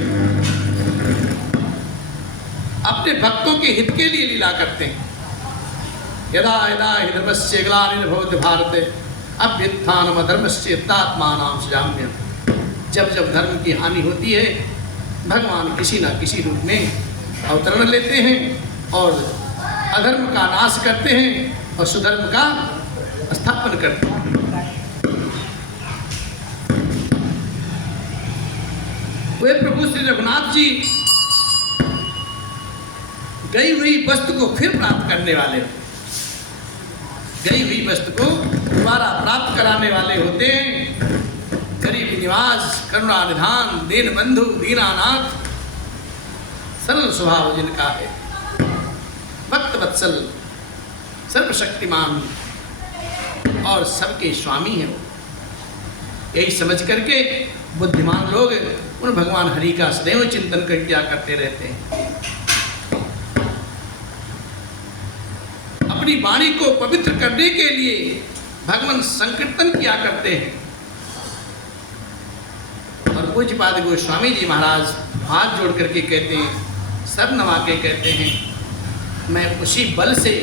अपने भक्तों के हित के लिए लीला करते हैं। यदा यदा हि धर्मस्य ग्लानिर्भवति भारते अभ्युत्थानम् अधर्मस्य तदात्मानं सृजाम्यहम्। जब जब धर्म की हानि होती है, भगवान किसी न किसी रूप में अवतरण लेते हैं और अधर्म का नाश करते हैं और सुधर्म का स्थापन करते हैं। वे प्रभु श्री रघुनाथ जी गई हुई वस्तु को फिर प्राप्त करने वाले, गई हुई वस्तु को दोबारा प्राप्त कराने वाले होते हैं। गरीब निवास, करुणा निधान, दीन बंधु, दीनानाथ, सरल स्वभाव जिनका है, भक्त वत्सल, सर्वशक्तिमान और सबके स्वामी है वो। यही समझ करके बुद्धिमान लोग उन भगवान हरि का सदैव चिंतन कर क्या करते रहते हैं। अपनी वाणी को पवित्र करने के लिए भगवान संकीर्तन किया करते हैं। और पूज्यपाद गोस्वामी जी महाराज हाथ जोड़ करके कहते हैं, सर नवा के कहते हैं, मैं उसी बल से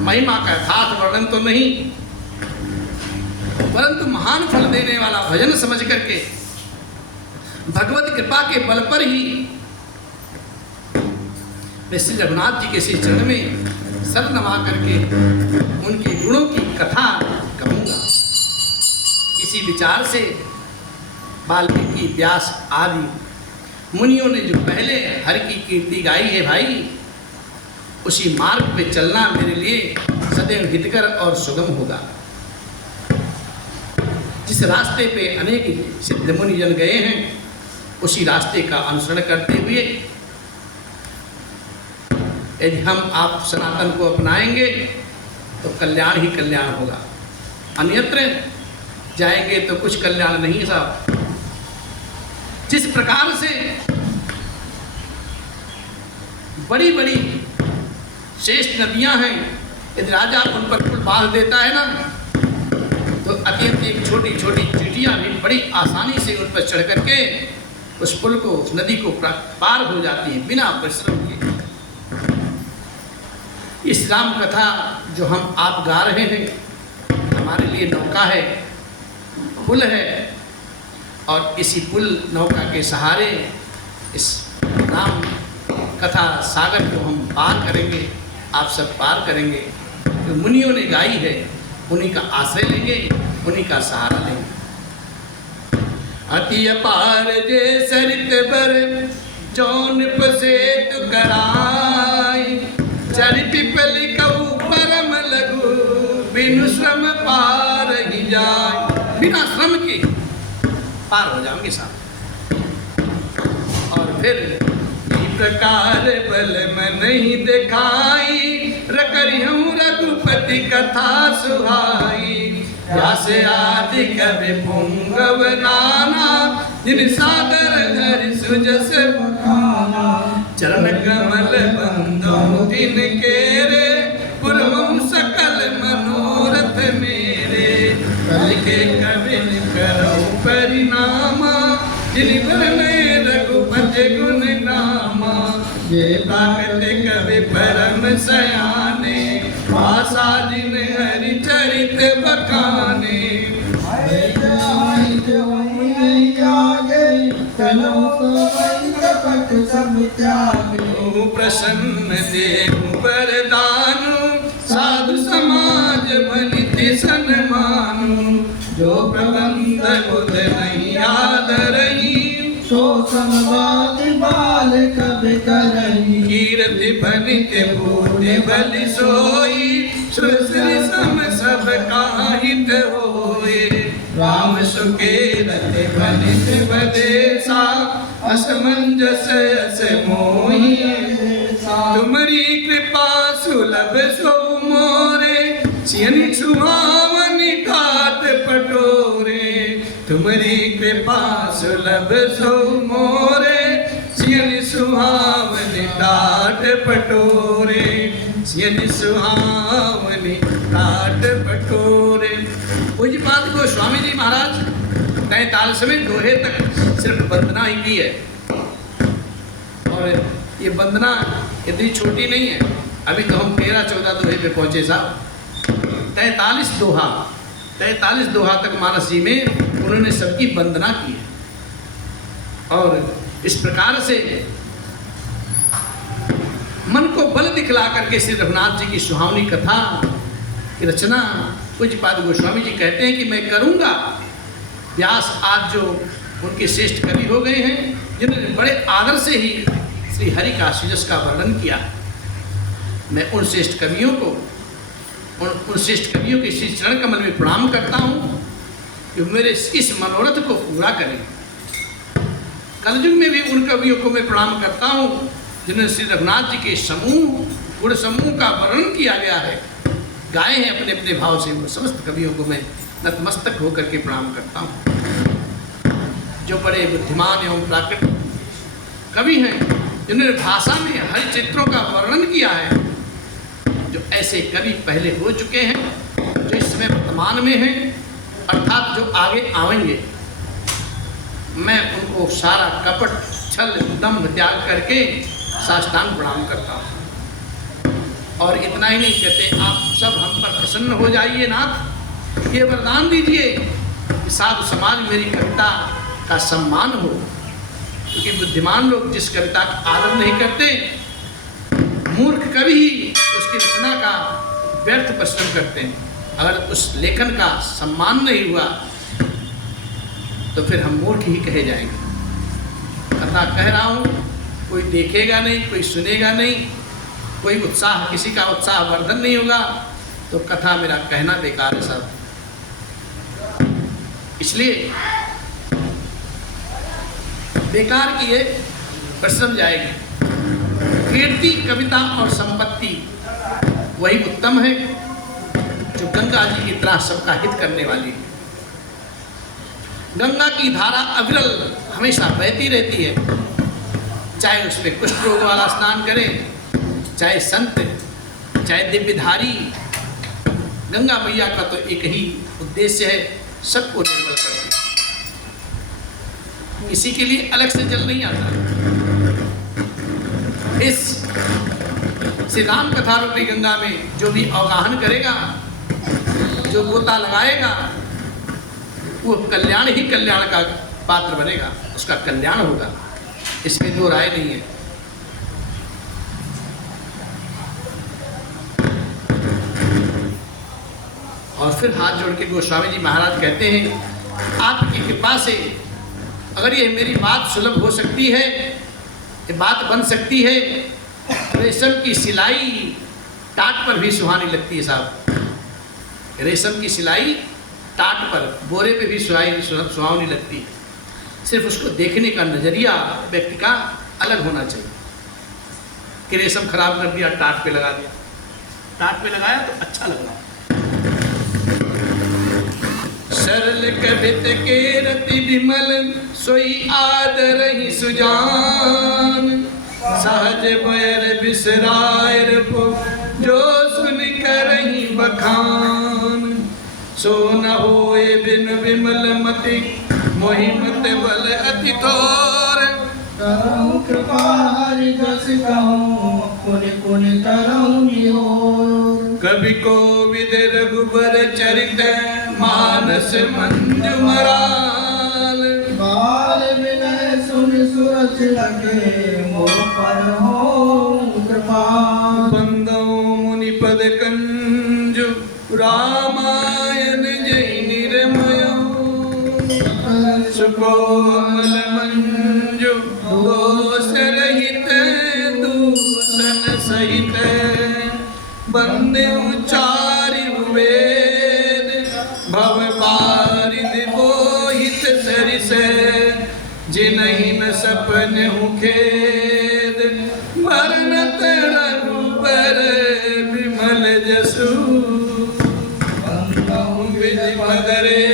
महिमा का यथार्थ वर्णन तो नहीं, परंतु महान फल देने वाला भजन समझ करके भगवत कृपा के बल पर ही मैं श्री रघुनाथ जी के श्री चरण में सर नवा करके उनके गुणों की कथा कहूँगा। इसी विचार से वाल्मीकि, व्यास आदि मुनियों ने जो पहले हरि की कीर्ति गाई है भाई, उसी मार्ग पे चलना मेरे लिए सदैव हितकर और सुगम होगा। जिस रास्ते पे अनेक सिद्ध मुनि जन गए हैं, उसी रास्ते का अनुसरण करते हुए यदि हम आप सनातन को अपनाएंगे तो कल्याण ही कल्याण होगा, अन्यत्र जाएंगे तो कुछ कल्याण नहीं है साहब। जिस प्रकार से बड़ी बड़ी श्रेष्ठ नदियां हैं, यदि राजा उन पर पुल बांध देता है ना, तो अत्यंत छोटी छोटी चींटियां भी बड़ी आसानी से उन पर चढ़ करके उस पुल को, उस नदी को पार हो जाती हैं बिना परिश्रम के। इस राम कथा जो हम आप गा रहे हैं, हमारे लिए नौका है, पुल है, और इसी पुल नौका के सहारे इस राम कथा सागर को हम पार करेंगे, आप सब पार करेंगे। जो मुनियों ने गाई है उन्हीं का आश्रय लेंगे, उन्हीं का सहारा लेंगे। अति अपार जे सरित बर जौन पसेत कराई, चरि पिपल कहू परम लघु बिनु श्रम पार ही जाय। बिना श्रम के पार हो जाओगे साहब। और फिर इस प्रकार बल में नहीं दिखाई, रकरियों रघुपति कथा सुहाई। व्यास आदि कवि पुंगव नाना, जिन सादर हरि सुजस बखाना। चरण कमल बंदो दिन केरे, पुरवम सकल मनोरथ मेरे। कल के कवि करो परिणामा, जिन बरने रघुपति गुण नामा। ये ताकत कवि परम सयाने, भाषा जिन हरि चरित बखाने। प्रसन्न देव वरदानु, साधु समाज बनित सन्मानु। जो प्रबंध बुध नहीं आदरही, सो संवाद बाल कवि करही। कीर्ति बनित बूढ़े बलि सोई, श्री सम सब काहित होए। राम सुकेरत बनित बदेसा, असमंजस अस मोहि। तुम्हारी कृपा सुलभ सो मोरे, सियनि सुहावनि ठाट पटोरे। तुम्हारी कृपा सुलभ सो मोरे, सियनि सुहावनि ठाट पटोरे। सियनि सुहावनि ठाट पटोरे। पूज्यपाद गोस्वामी जी महाराज 43वें दोहे तक सिर्फ वंदना ही की है। और ये वंदना इतनी छोटी नहीं है, अभी तो हम 13-14 दोहे पे पहुंचे साहब। 43 दोहा तक मानस जी में उन्होंने सबकी वंदना की है। और इस प्रकार से मन को बल दिखला करके श्री रघुनाथ जी की सुहावनी कथा की रचना पूज्यपाद गोस्वामी जी कहते हैं कि मैं करूंगा। व्यास आज जो उनके श्रेष्ठ कवि हो गए हैं, जिन्होंने बड़े आदर से ही श्री हरि का सुजस का वर्णन किया, मैं उन श्रेष्ठ कवियों को, उन श्रेष्ठ कवियों के श्री चरण कमल में प्रणाम करता हूँ कि मेरे इस मनोरथ को पूरा करें। कलयुग में भी उन कवियों को मैं प्रणाम करता हूँ जिन्होंने श्री रघुनाथ जी के समूह, गुण समूह का वर्णन किया गया है, गाए हैं अपने अपने भाव से। वो समस्त कवियों को मैं नतमस्तक होकर के प्रणाम करता हूँ, जो बड़े बुद्धिमान एवं प्राकृतिक कवि हैं, जिन्होंने भाषा में हरि चित्रों का वर्णन किया है। जो ऐसे कवि पहले हो चुके हैं, जो इस समय वर्तमान में हैं, अर्थात जो आगे आवेंगे, मैं उनको सारा कपट छल दम्भ त्याग करके साष्टांग प्रणाम करता हूँ। और इतना ही नहीं कहते, आप सब हम पर प्रसन्न हो जाइए नाथ, ये वरदान दीजिए कि साधु समाज मेरी कविता का सम्मान हो। क्योंकि बुद्धिमान लोग जिस कविता का आदर नहीं करते, मूर्ख कवि ही उसकी रचना का व्यर्थ परिश्रम करते हैं। अगर उस लेखन का सम्मान नहीं हुआ तो फिर हम मूर्ख ही कहे जाएंगे। कथा कह रहा हूँ, कोई देखेगा नहीं, कोई सुनेगा नहीं, कोई उत्साह, किसी का उत्साह वर्धन नहीं होगा, तो कथा मेरा कहना बेकार है सब। इसलिए बेकार की ये परिश्रम जाएगी। कीर्ति, कविता और संपत्ति वही उत्तम है जो गंगा जी की तरह सबका हित करने वाली है। गंगा की धारा अविरल हमेशा बहती रहती है, चाहे उसमें कुष्ठ रोग वाला स्नान करे, चाहे संत, चाहे दिव्यधारी। गंगा मैया का तो एक ही उद्देश्य है, सबको निर्मल करना। किसी के लिए अलग से जल नहीं आता। इस श्री राम कथा रूपी गंगा में जो भी अवगाहन करेगा, जो गोता लगाएगा, वो कल्याण ही कल्याण का पात्र बनेगा, उसका कल्याण होगा, इसमें दो राय नहीं है। और फिर हाथ जोड़ के गोस्वामी जी महाराज कहते हैं, आपकी कृपा से अगर ये मेरी बात सुलभ हो सकती है, ये बात बन सकती है, रेशम की सिलाई टाट पर भी सुहानी लगती है साहब। रेशम की सिलाई टाट पर, बोरे पे भी सुहावनी लगती है। सिर्फ उसको देखने का नजरिया व्यक्ति का अलग होना चाहिए कि रेशम खराब कर दिया, टाट पे लगा दिया, टाट पे लगाया तो अच्छा लग रहा। सरल कवित के रति विमल सोई आदर ही सुजान, सहज बैर बिसराय रपो जो सुन कर ही बखान। सो न होए बिन विमल मति मोहि मत बल अति थोर। करहु कृपा हरि जस कहूँ पुनि पुनि करहु निहोर। कवि को विद रघुबर चरित मानस मंजु मराल। बाल विनय सुन सुरच लगे मोह पर हो कृपा। बंदो मुनि पद कंजु रामायण जय निर्मय। सुकोमल मंजु दोष रहित दूषण सहित। बंदे उचारि वेद भव बारिद मोहित सरिस। जिनहि न सपन खेद वर्णत रघुबर विमल जसु। विधि भदरे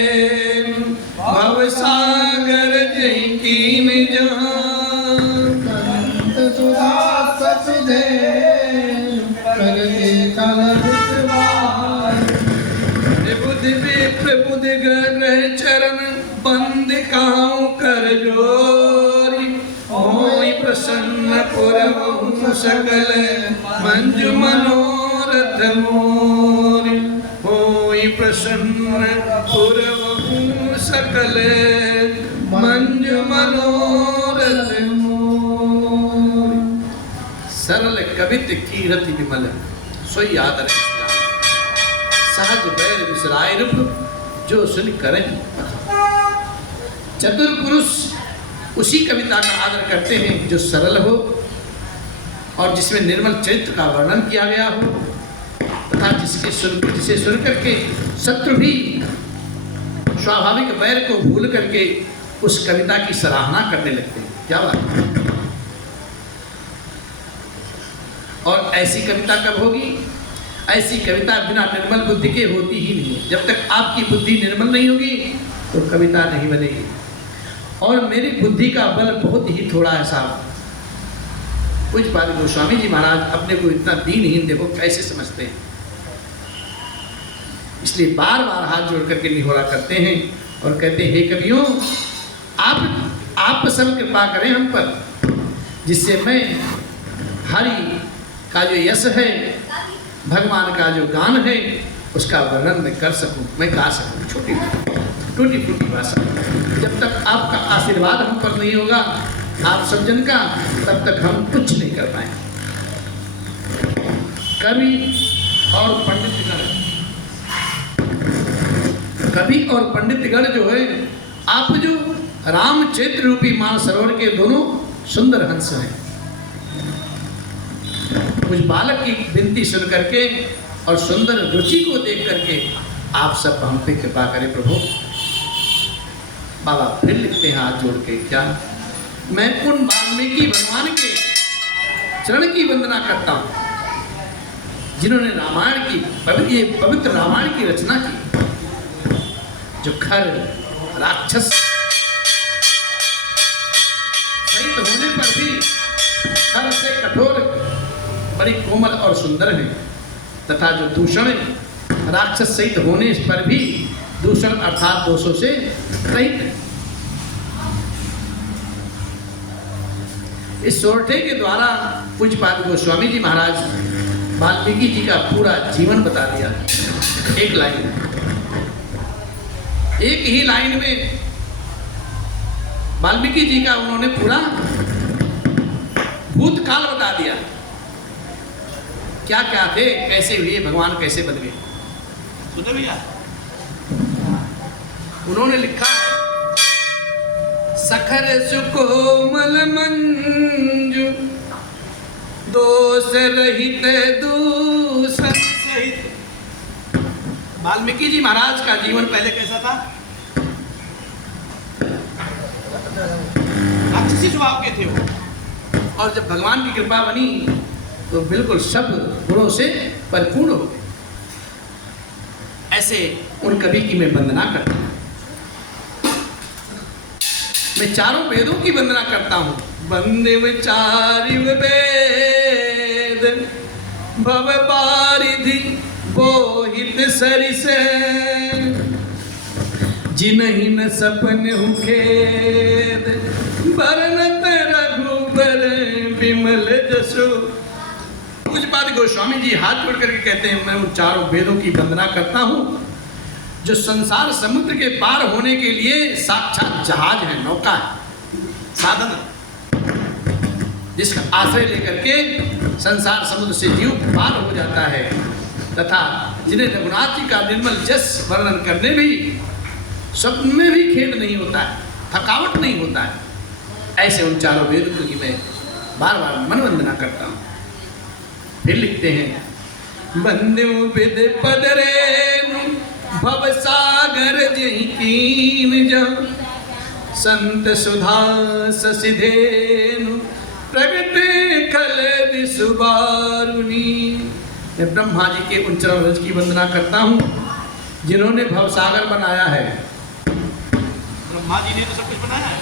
भव सागर जय कीन जहां। सुधा सच दे करके कल विश्वास। बुद्धि विप्र बुद्धि ग्रह चरण बंद काहू कर जोरी। होई प्रसन्न पुरवहु सकल मंजु मनोरथ मोरी। होई प्रसन्न पुरवहु सकल मंजु मनोरथ मोरी। सरल कवित की रति विमल सोई आदर ही सहज बैर बिसराय रूप जो सुन करहि। चतुर पुरुष उसी कविता का आदर करते हैं जो सरल हो और जिसमें निर्मल चरित्र का वर्णन किया गया हो, तथा जिसे सुन करके शत्रु भी स्वाभाविक बैर को भूल करके उस कविता की सराहना करने लगते हैं। क्या बात है? और ऐसी कविता कब होगी? ऐसी कविता बिना निर्मल बुद्धि के होती ही नहीं है। जब तक आपकी बुद्धि निर्मल नहीं होगी तो कविता नहीं बनेगी। और मेरी बुद्धि का बल बहुत ही थोड़ा है साहब। कुछ बात गोस्वामी जी महाराज अपने को इतना दीनहीन देखो कैसे समझते हैं। इसलिए बार बार हाथ जोड़ करके निहोरा करते हैं और कहते हैं, हे कवियों, आप सब कृपा करें हम पर, जिससे मैं हरि का जो यश है, भगवान का जो गान है, उसका वर्णन मैं कर सकूं, मैं गा सकूं छोटी टूटी फूटी भाषा। जब तक आपका आशीर्वाद हम पर नहीं होगा, आप सब जन का, तब तक हम कुछ नहीं कर पाएंगे। कवि और पंडितगण जो है, आप जो रामचरित्र रूपी मानसरोवर के दोनों सुंदर हंस हैं। कुछ बालक की विनती सुन करके और सुंदर रुचि को देख करके आप सब हम पे कृपा करें प्रभु। बाबा फिर लिखते हैं हाथ जोड़ के, क्या मैं उन वाल्मीकि भगवान के चरण की वंदना करता हूं जिन्होंने रामायण की पवित्र रामायण की रचना की, जो खर राक्षस सहित होने पर भी खर से कठोर, बड़ी कोमल और सुंदर है, तथा जो दूषण राक्षस सहित होने पर भी दूषण अर्थात दोषों से रहित है। इस सोरठे के द्वारा पूज्यपाद गोस्वामी जी महाराज वाल्मीकि जी का पूरा जीवन बता दिया। एक लाइन, एक ही लाइन में वाल्मीकि जी का उन्होंने पूरा भूतकाल बता दिया। क्या क्या थे, कैसे हुए, भगवान कैसे बन गए। सुने भैया, उन्होंने लिखा है, सखर सुकोमल मंजू दोष रहित दूषण सहित। वाल्मीकि जी महाराज का जीवन पहले कैसा था? स्वभाव के थे वो, और जब भगवान की कृपा बनी तो बिल्कुल सब गुणों से परिपूर्ण हो गए। ऐसे उन कवि की मैं वंदना करता हूँ। मैं चारों वेदों की वंदना करता हूँ। वंदे में चारिव वेद भव बारिधि बोहित सरिस, जिन्हि न सपन हुखेद बरनत रघुबर विमल जसु। पूज्यपाद गोस्वामी जी हाथ जोड़ करके कहते हैं, मैं उन चारों वेदों की वंदना करता हूँ जो संसार समुद्र के पार होने के लिए साक्षात जहाज है, नौका है, साधन है, जिसका आश्रय लेकर के संसार समुद्र से जीव पार हो जाता है, तथा जिन्हें रघुनाथ जी का निर्मल जस वर्णन करने भी स्वप्न में भी खेद नहीं होता है, थकावट नहीं होता है। ऐसे उन चारों वेदों की मैं बार बार मन वंदना करता हूँ। फिर लिखते हैं, वंदे विद पद रेणु भव सागर जहि कीन जहाँ, संत सुधा ससिधेनु प्रगटे खल विसुबारुनी। मैं ब्रह्मा जी के उन चरण रज की वंदना करता हूँ जिन्होंने भवसागर बनाया है। ब्रह्मा जी ने तो सब कुछ बनाया है,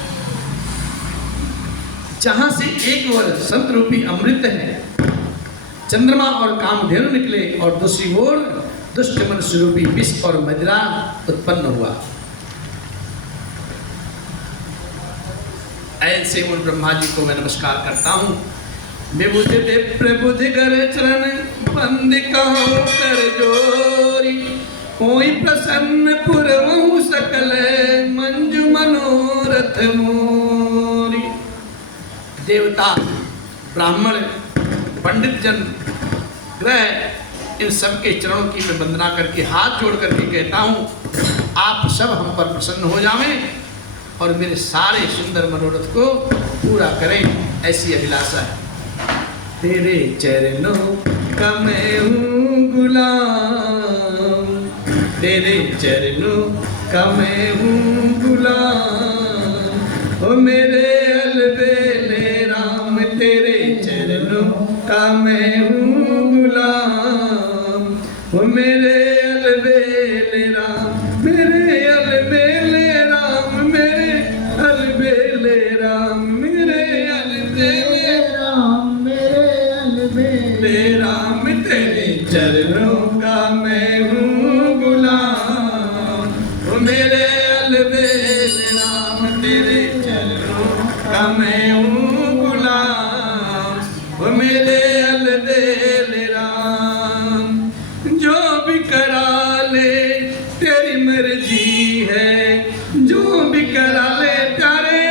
जहां से एक ओर संत रूपी अमृत है, चंद्रमा और कामधेनु निकले, और दूसरी ओर दुष्ट मनुष्य रूपी विष और मदिरा उत्पन्न हुआ। ऐसे उन ब्रह्मा जी को मैं नमस्कार करता हूँ। विबुध विप्रबुध कर चरण बंद कहूँ कर जोरी, कोई प्रसन्न पुरवहु सकल मंजु मनोरथ मोरी। देवता, ब्राह्मण, पंडित जन, ग्रह, इन सबके चरणों की मैं वंदना करके हाथ जोड़ करके कहता हूँ, आप सब हम पर प्रसन्न हो जावें और मेरे सारे सुंदर मनोरथ को पूरा करें, ऐसी अभिलाषा है। तेरे चरणों का मैं हूँ गुलाम, तेरे चरणों का मैं हूँ गुलाम, ओ मेरे अलबेले राम, तेरे चरणों का मैं हूँ गुलाम, ओ मेरे अलबेले राम, मेरे अलबेले राम, मेरे अलबेले राम, मेरे अलबेले राम, मेरे अलबेले राम, तेरे चरणों का मैं हूँ गुलाम, ओ मेरे अलबेले राम, तेरे चरणों का मैं हूँ गुलाम, ओ मेरे अलबेले राम। जो भी करा ले तेरी मर्जी है, जो भी करा ले प्यारे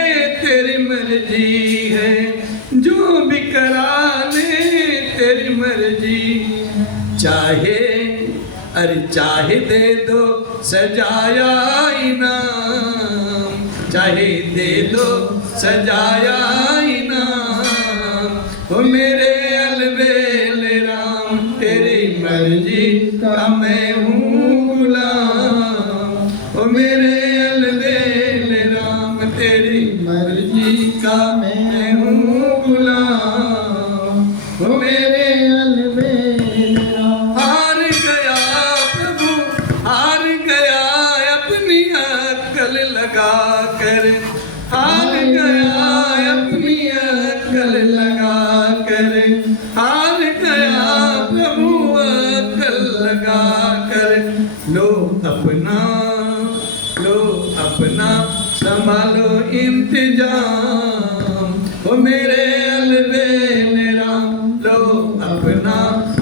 तेरी मर्जी है, जो भी करा ले तेरी मर्जी। चाहे अरे चाहे दे दो सजाया इनाम, चाहे दे दो सजाया इनाम, ओ मेरे अलबेले राम, तेरी मर्जी का मैं हूँ गुलाम, ओ मेरे अलबेले राम, तेरी मर्जी का मैं हूँ गुलाम, ओ मेरे अलबेले राम। हार गया प्रभु, हार गया अपनी अक्ल लगा कर, हार गया अपनी अक्ल लगा कर, हार गया प्रभु अक्ल लगा कर। लो अपना संभालो इंतजाम, ओ मेरे अलबेले राम, लो अपना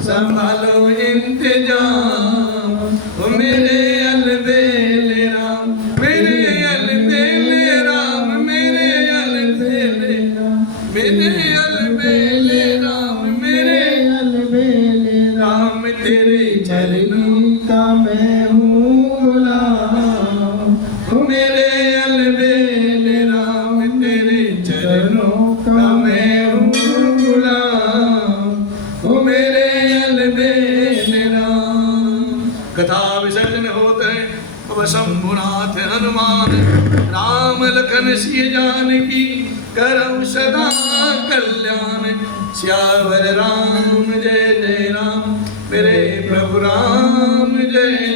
संभालो इंतजाम, ओ मेरे अलबेले राम, मेरे अलबेले राम, मेरे अलबेले राम, मेरे अलबेले राम, मेरे अलबेले राम, तेरे चरणों का मैं हूँ गुलाम, ओ मेरे अलबेले राम, तेरे चरणों का मैं हूँ गुलाम, ओ मेरे अलबेले राम। कथा विसर्जन होते अब शंभुनाथ हनुमान, राम लखन सिय जानकी करौ सदा कल्याण। सियावर राम जय जय राम, मेरे प्रभु राम जय